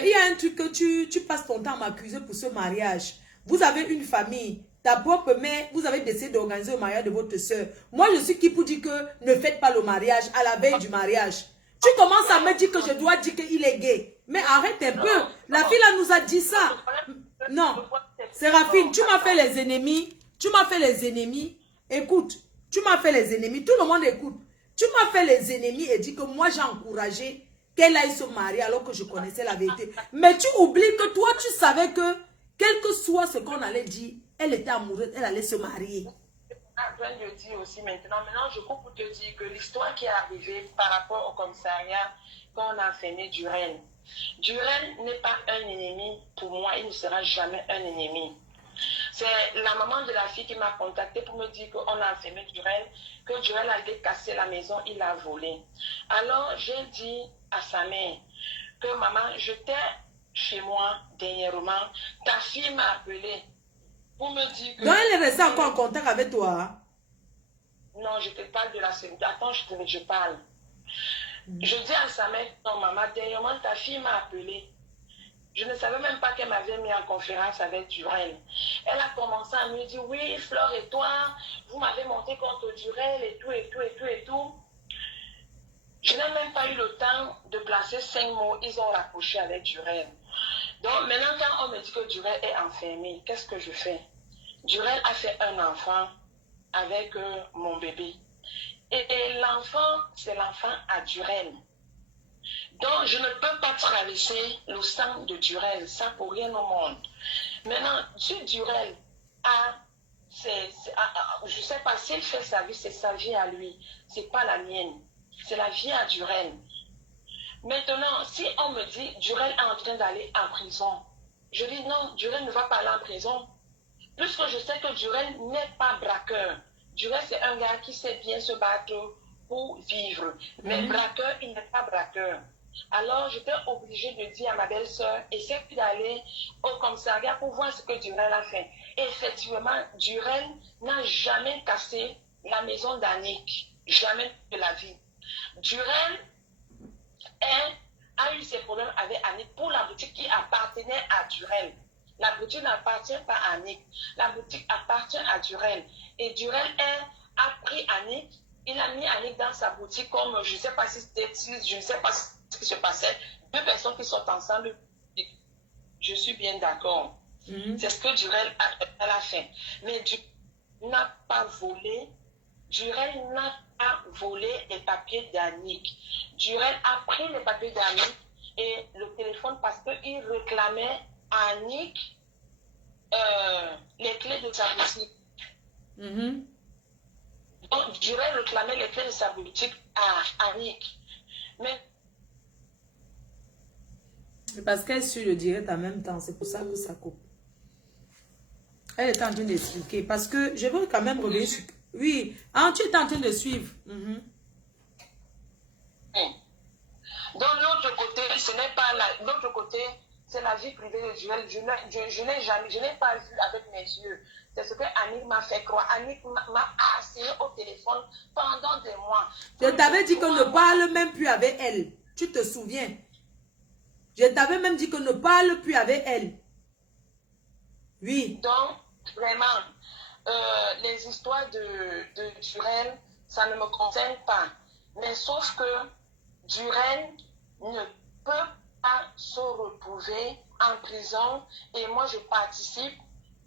il y a un truc que tu passes ton temps à m'accuser pour ce mariage. Vous avez une famille, ta propre mère, vous avez décidé d'organiser le mariage de votre soeur. Moi, je suis qui pour dire que ne faites pas le mariage à la veille du mariage. Tu commences à me dire que je dois dire qu'il est gay. Mais arrête un peu. La fille là nous a dit ça. Non. Séraphine, tu m'as fait les ennemis. Tu m'as fait les ennemis. Écoute, tu m'as fait les ennemis. Tout le monde écoute. Tu m'as fait les ennemis et dit que moi j'ai encouragé qu'elle aille se marier alors que je connaissais la vérité. Mais tu oublies que toi tu savais que quel que soit ce qu'on allait dire, elle était amoureuse, elle allait se marier. Je viens de dire aussi maintenant, je coupe pour te dire que l'histoire qui est arrivée par rapport au commissariat quand on a enfermé Durel. Durel n'est pas un ennemi pour moi, il ne sera jamais un ennemi. C'est la maman de la fille qui m'a contacté pour me dire qu'on a enfermé Durel, que Durel allait casser la maison, il l'a volé. Alors j'ai dit à sa mère que maman, j'étais chez moi dernièrement, ta fille m'a appelé pour me dire que... Donc elle est restée encore en contact avec toi? Non, je te parle de la sécurité. Attends, je parle. Je dis à sa mère, non maman, dernièrement ta fille m'a appelé. Je ne savais même pas qu'elle m'avait mis en conférence avec Durel. Elle a commencé à me dire, oui, Flore et toi, vous m'avez monté contre Durel et tout, et tout, et tout, et tout. Je n'ai même pas eu le temps de placer 5 mots. Ils ont rapproché avec Durel. Donc maintenant, quand on me dit que Durel est enfermé, qu'est-ce que je fais? Durel a fait un enfant avec mon bébé. Et l'enfant, c'est l'enfant à Durel. Donc, je ne peux pas traverser le sang de Durel, ça pour rien au monde. Maintenant, si Durel a, je ne sais pas, s'il fait sa vie, c'est sa vie à lui, c'est pas la mienne, c'est la vie à Durel. Maintenant, si on me dit Durel est en train d'aller en prison, je dis non, Durel ne va pas aller en prison, puisque je sais que Durel n'est pas braqueur. Durel, c'est un gars qui sait bien se battre pour vivre. Mais braqueur, il n'est pas braqueur. Alors, j'étais obligée de dire à ma belle-sœur, essaie d'aller au commissariat pour voir ce que Durel a fait. Et effectivement, Durel n'a jamais cassé la maison d'Annick. Jamais de la vie. Durel a eu ses problèmes avec Annick pour la boutique qui appartenait à Durel. La boutique n'appartient pas à Annick. La boutique appartient à Durel. Et Durel a pris Annick. Il a mis Annick dans sa boutique comme, je ne sais pas si c'était, je ne sais pas ce qui se passait. 2 personnes qui sont ensemble. Je suis bien d'accord. C'est ce que Durel a fait. Mais Durel n'a pas volé. Durel n'a pas volé les papiers d'Annick. Durel a pris les papiers d'Annick et le téléphone parce qu'il réclamait à Annick les clés de sa boutique. Donc, Durel réclamait les clés de sa boutique à Annick. Mais parce qu'elle suit le direct en même temps, c'est pour ça que ça coupe. Elle est en train d'expliquer. Parce que je veux quand même revenir sur... Oui, tu es en train de suivre. Donc, l'autre côté, ce n'est pas l'autre côté, c'est la vie privée de Durel. Je n'ai pas vu avec mes yeux. C'est ce que Annick m'a fait croire. Annick m'a assigné au téléphone pendant des mois. Je t'avais dit qu'on ne parle même plus avec elle. Tu te souviens? Je t'avais même dit qu'on ne parle plus avec elle. Oui. Donc, vraiment, les histoires de Durel, ça ne me concerne pas. Mais sauf que Durel ne peut pas se retrouver en prison et moi je participe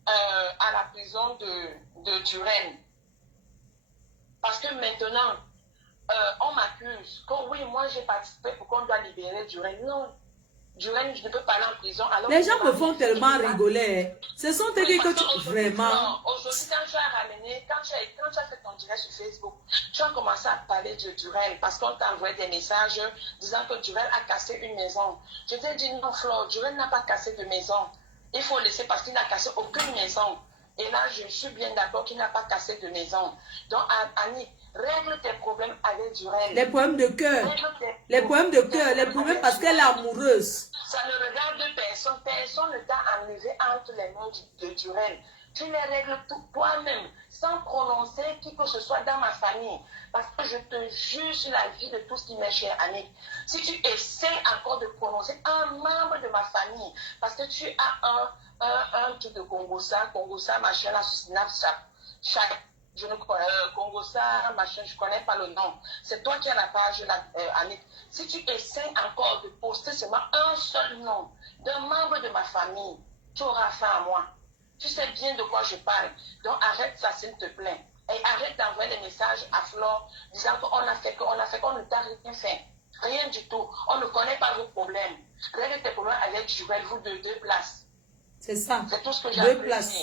à la prison de Durel. Parce que maintenant, on m'accuse que oui, moi j'ai participé pour qu'on doit libérer Durel. Non, Durel, je ne peux pas aller en prison. Alors les gens me font tellement rigoler. Ce sont des que tu... Vraiment. Aujourd'hui, quand tu as ramené, quand tu as fait ton direct sur Facebook, tu as commencé à parler de Durel parce qu'on t'a envoyé des messages disant que Durel a cassé une maison. Je t'ai dit non, Flore, Durel n'a pas cassé de maison. Il faut laisser parce qu'il n'a cassé aucune maison. Et là, je suis bien d'accord qu'il n'a pas cassé de maison. Donc, Annie, règle tes problèmes avec Durel. Les problèmes de cœur. Les problèmes de cœur. Les problèmes parce qu'elle est amoureuse. Ça ne regarde personne. Personne ne t'a enlevé entre les mains de Durel. Tu les règles tout toi-même, sans prononcer qui que ce soit dans ma famille. Parce que je te jure sur la vie de tous qui m'est cher, Annick. Si tu essaies encore de prononcer un membre de ma famille, parce que tu as un truc de Congosa, machin, là, sur Snapchat, je ne connais Congosa, machin, je ne connais pas le nom. C'est toi qui as la page, Annick. Si tu essaies encore de poster seulement un seul nom d'un membre de ma famille, tu auras affaire à moi. Tu sais bien de quoi je parle. Donc arrête ça, s'il te plaît. Et arrête d'envoyer des messages à Flore disant qu'on a fait, qu'on ne t'a rien fait. Rien du tout. On ne connaît pas vos problèmes. Règle tes problèmes avec Jubel, vous de 2 places. C'est ça. C'est tout ce que j'ai 2 places.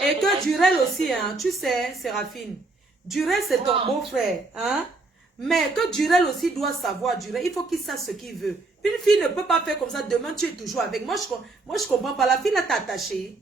Et que Durel aussi, hein, tu sais, Séraphine. Durel, c'est ton beau-frère. Hein? Mais que Durel aussi doit savoir, Durel, il faut qu'il sache ce qu'il veut. Une fille ne peut pas faire comme ça, demain tu es toujours avec. Moi, je comprends pas. La fille là t'a attaché.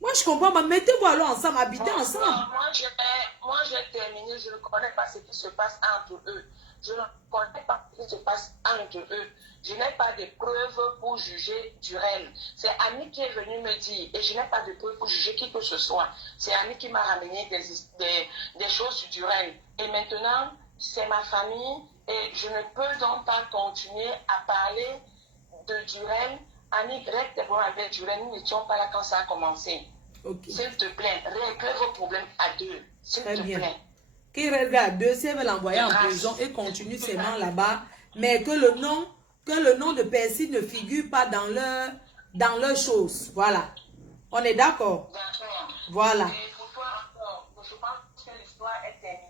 Moi, je comprends pas. Mettez-vous alors ensemble, habitez ensemble. Moi, j'ai terminé. Je ne connais pas ce qui se passe entre eux. Je ne connais pas ce qui se passe entre eux. Je n'ai pas de preuves pour juger Durel. C'est Annie qui est venue me dire, et je n'ai pas de preuves pour juger qui que ce soit. C'est Annie qui m'a ramené des choses sur Durel. Et maintenant, c'est ma famille. Et je ne peux donc pas continuer à parler de Durel. Annie, règle tes problèmes avec Durel. Nous n'étions pas là quand ça a commencé. Okay. S'il te plaît, règle vos problèmes à 2. S'il te plaît. Qu'il règle à 2, si elle veut l'envoyer en prison et continue seulement là-bas, mais que le nom de Percy ne figure pas dans leur chose. Voilà. On est d'accord? D'accord. Voilà. Et pour toi encore, je pense que l'histoire est terminée.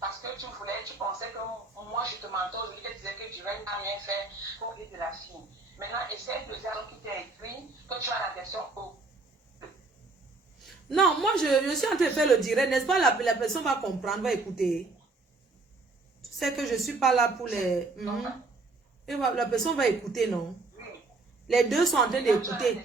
Parce que tu pensais que moi je te mentais aujourd'hui, que tu disais que Durel n'a rien fait pour aider la fille. Maintenant, essaie de dire qui t'a écrit que tu as la version O. Non, moi je suis en train de faire le direct, n'est-ce pas? La personne va comprendre, va écouter. Tu sais que je ne suis pas là pour les... Et la personne va écouter, non? Les deux sont en train d'écouter.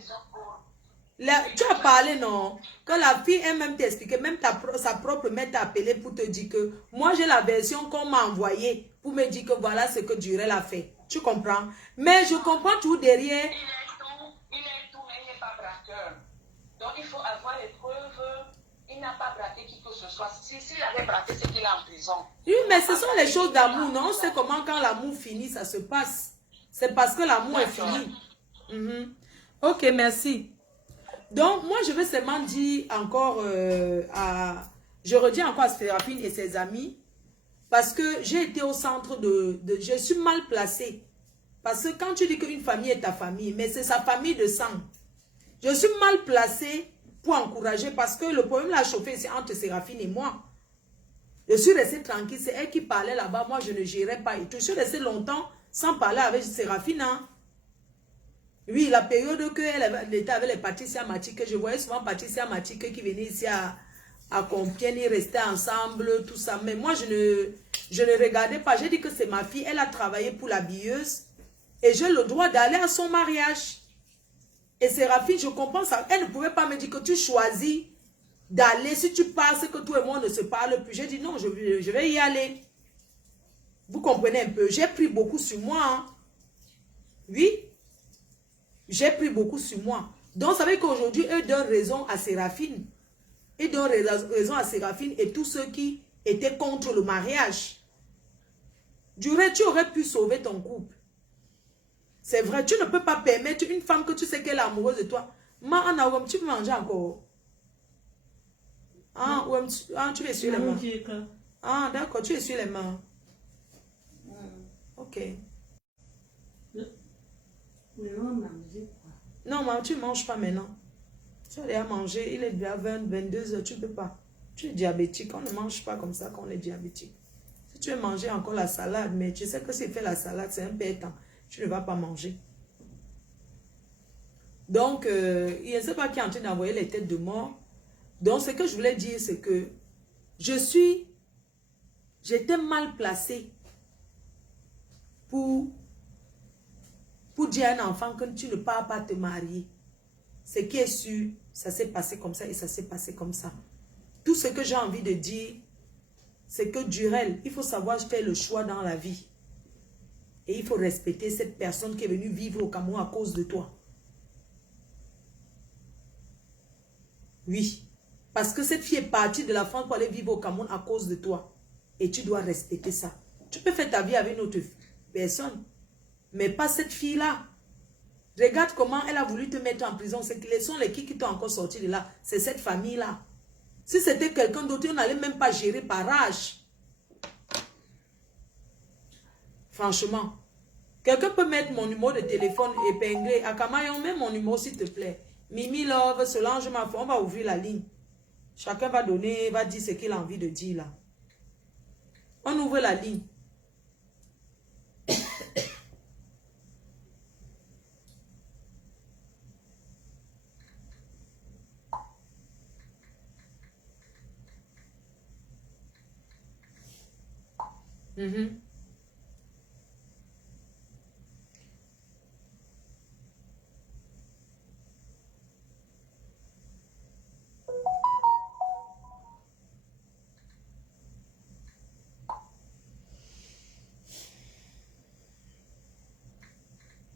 Tu as parlé, non? Que la fille elle-même t'expliqué, même sa propre mère t'a appelé pour te dire que moi j'ai la version qu'on m'a envoyée pour me dire que voilà ce que Durel a fait. Tu comprends? Mais je comprends tout derrière. Il est tout, mais il n'est pas braqueur. Donc il faut avoir les preuves. Il n'a pas braqué qui que ce soit. S'il avait braqué, c'est qu'il est en prison. Oui, mais ce sont les choses d'amour, non? On sait comment quand l'amour finit, ça se passe. C'est parce que l'amour est fini. Ok, merci. Donc, moi, je vais seulement dire encore je redis encore à Séraphine et ses amis, parce que j'ai été au centre je suis mal placée. Parce que quand tu dis qu'une famille est ta famille, mais c'est sa famille de sang. Je suis mal placée pour encourager, parce que le problème l'a chauffé, c'est entre Séraphine et moi. Je suis restée tranquille, c'est elle qui parlait là-bas, moi je ne gérais pas. Et je suis restée longtemps sans parler avec Séraphine, hein. Oui, la période qu'elle était avec les Patricia Matique, je voyais souvent Patricia Matique qui venait ici à Compiègne, ils restaient ensemble, tout ça. Mais moi, je ne regardais pas. J'ai dit que c'est ma fille, elle a travaillé pour la billeuse et j'ai le droit d'aller à son mariage. Et Séraphine, je comprends ça. Elle ne pouvait pas me dire que tu choisis d'aller. Si tu pars, c'est que toi et moi ne se parlent plus. J'ai dit non, je vais y aller. Vous comprenez un peu. J'ai pris beaucoup sur moi. Hein. Oui. J'ai pris beaucoup sur moi. Donc, ça veut dire qu'aujourd'hui, eux donnent raison à Séraphine. Ils donnent raison à Séraphine et tous ceux qui étaient contre le mariage. Tu aurais pu sauver ton couple. C'est vrai, tu ne peux pas permettre une femme que tu sais qu'elle est amoureuse de toi. Tu peux manger encore. Ah, tu es sur les mains. Ah, d'accord, tu es sur les mains. Ok. Non, maman, tu ne manges pas maintenant. Tu as déjà mangé, il est déjà 22 heures, tu ne peux pas. Tu es diabétique, on ne mange pas comme ça quand on est diabétique. Si tu veux manger encore la salade, mais tu sais que s'il fait la salade, c'est un peu temps. Tu ne vas pas manger. Donc, il ne sait pas qui est en train d'envoyer les têtes de mort. Donc, ce que je voulais dire, c'est que j'étais mal placée pour pour dire à un enfant que tu ne pars pas te marier. Ce qui est sûr, ça s'est passé comme ça et ça s'est passé comme ça. Tout ce que j'ai envie de dire, c'est que Durel, il faut savoir faire le choix dans la vie. Et il faut respecter cette personne qui est venue vivre au Cameroun à cause de toi. Oui. Parce que cette fille est partie de la France pour aller vivre au Cameroun à cause de toi. Et tu dois respecter ça. Tu peux faire ta vie avec une autre personne. Mais pas cette fille-là. Regarde comment elle a voulu te mettre en prison. Ce sont les qui t'ont encore sorti de là. C'est cette famille-là. Si c'était quelqu'un d'autre, on n'allait même pas gérer par rage. Franchement. Quelqu'un peut mettre mon numéro de téléphone épinglé. Akamayon, mets mon numéro s'il te plaît. Mimi Love, Solange, on va ouvrir la ligne. Chacun va donner, va dire ce qu'il a envie de dire là. On ouvre la ligne.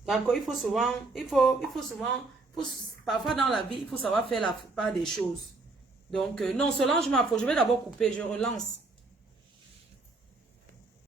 D'accord, il faut souvent, parfois dans la vie, il faut savoir faire la part des choses. Donc, non, Solange, je vais d'abord couper, je relance.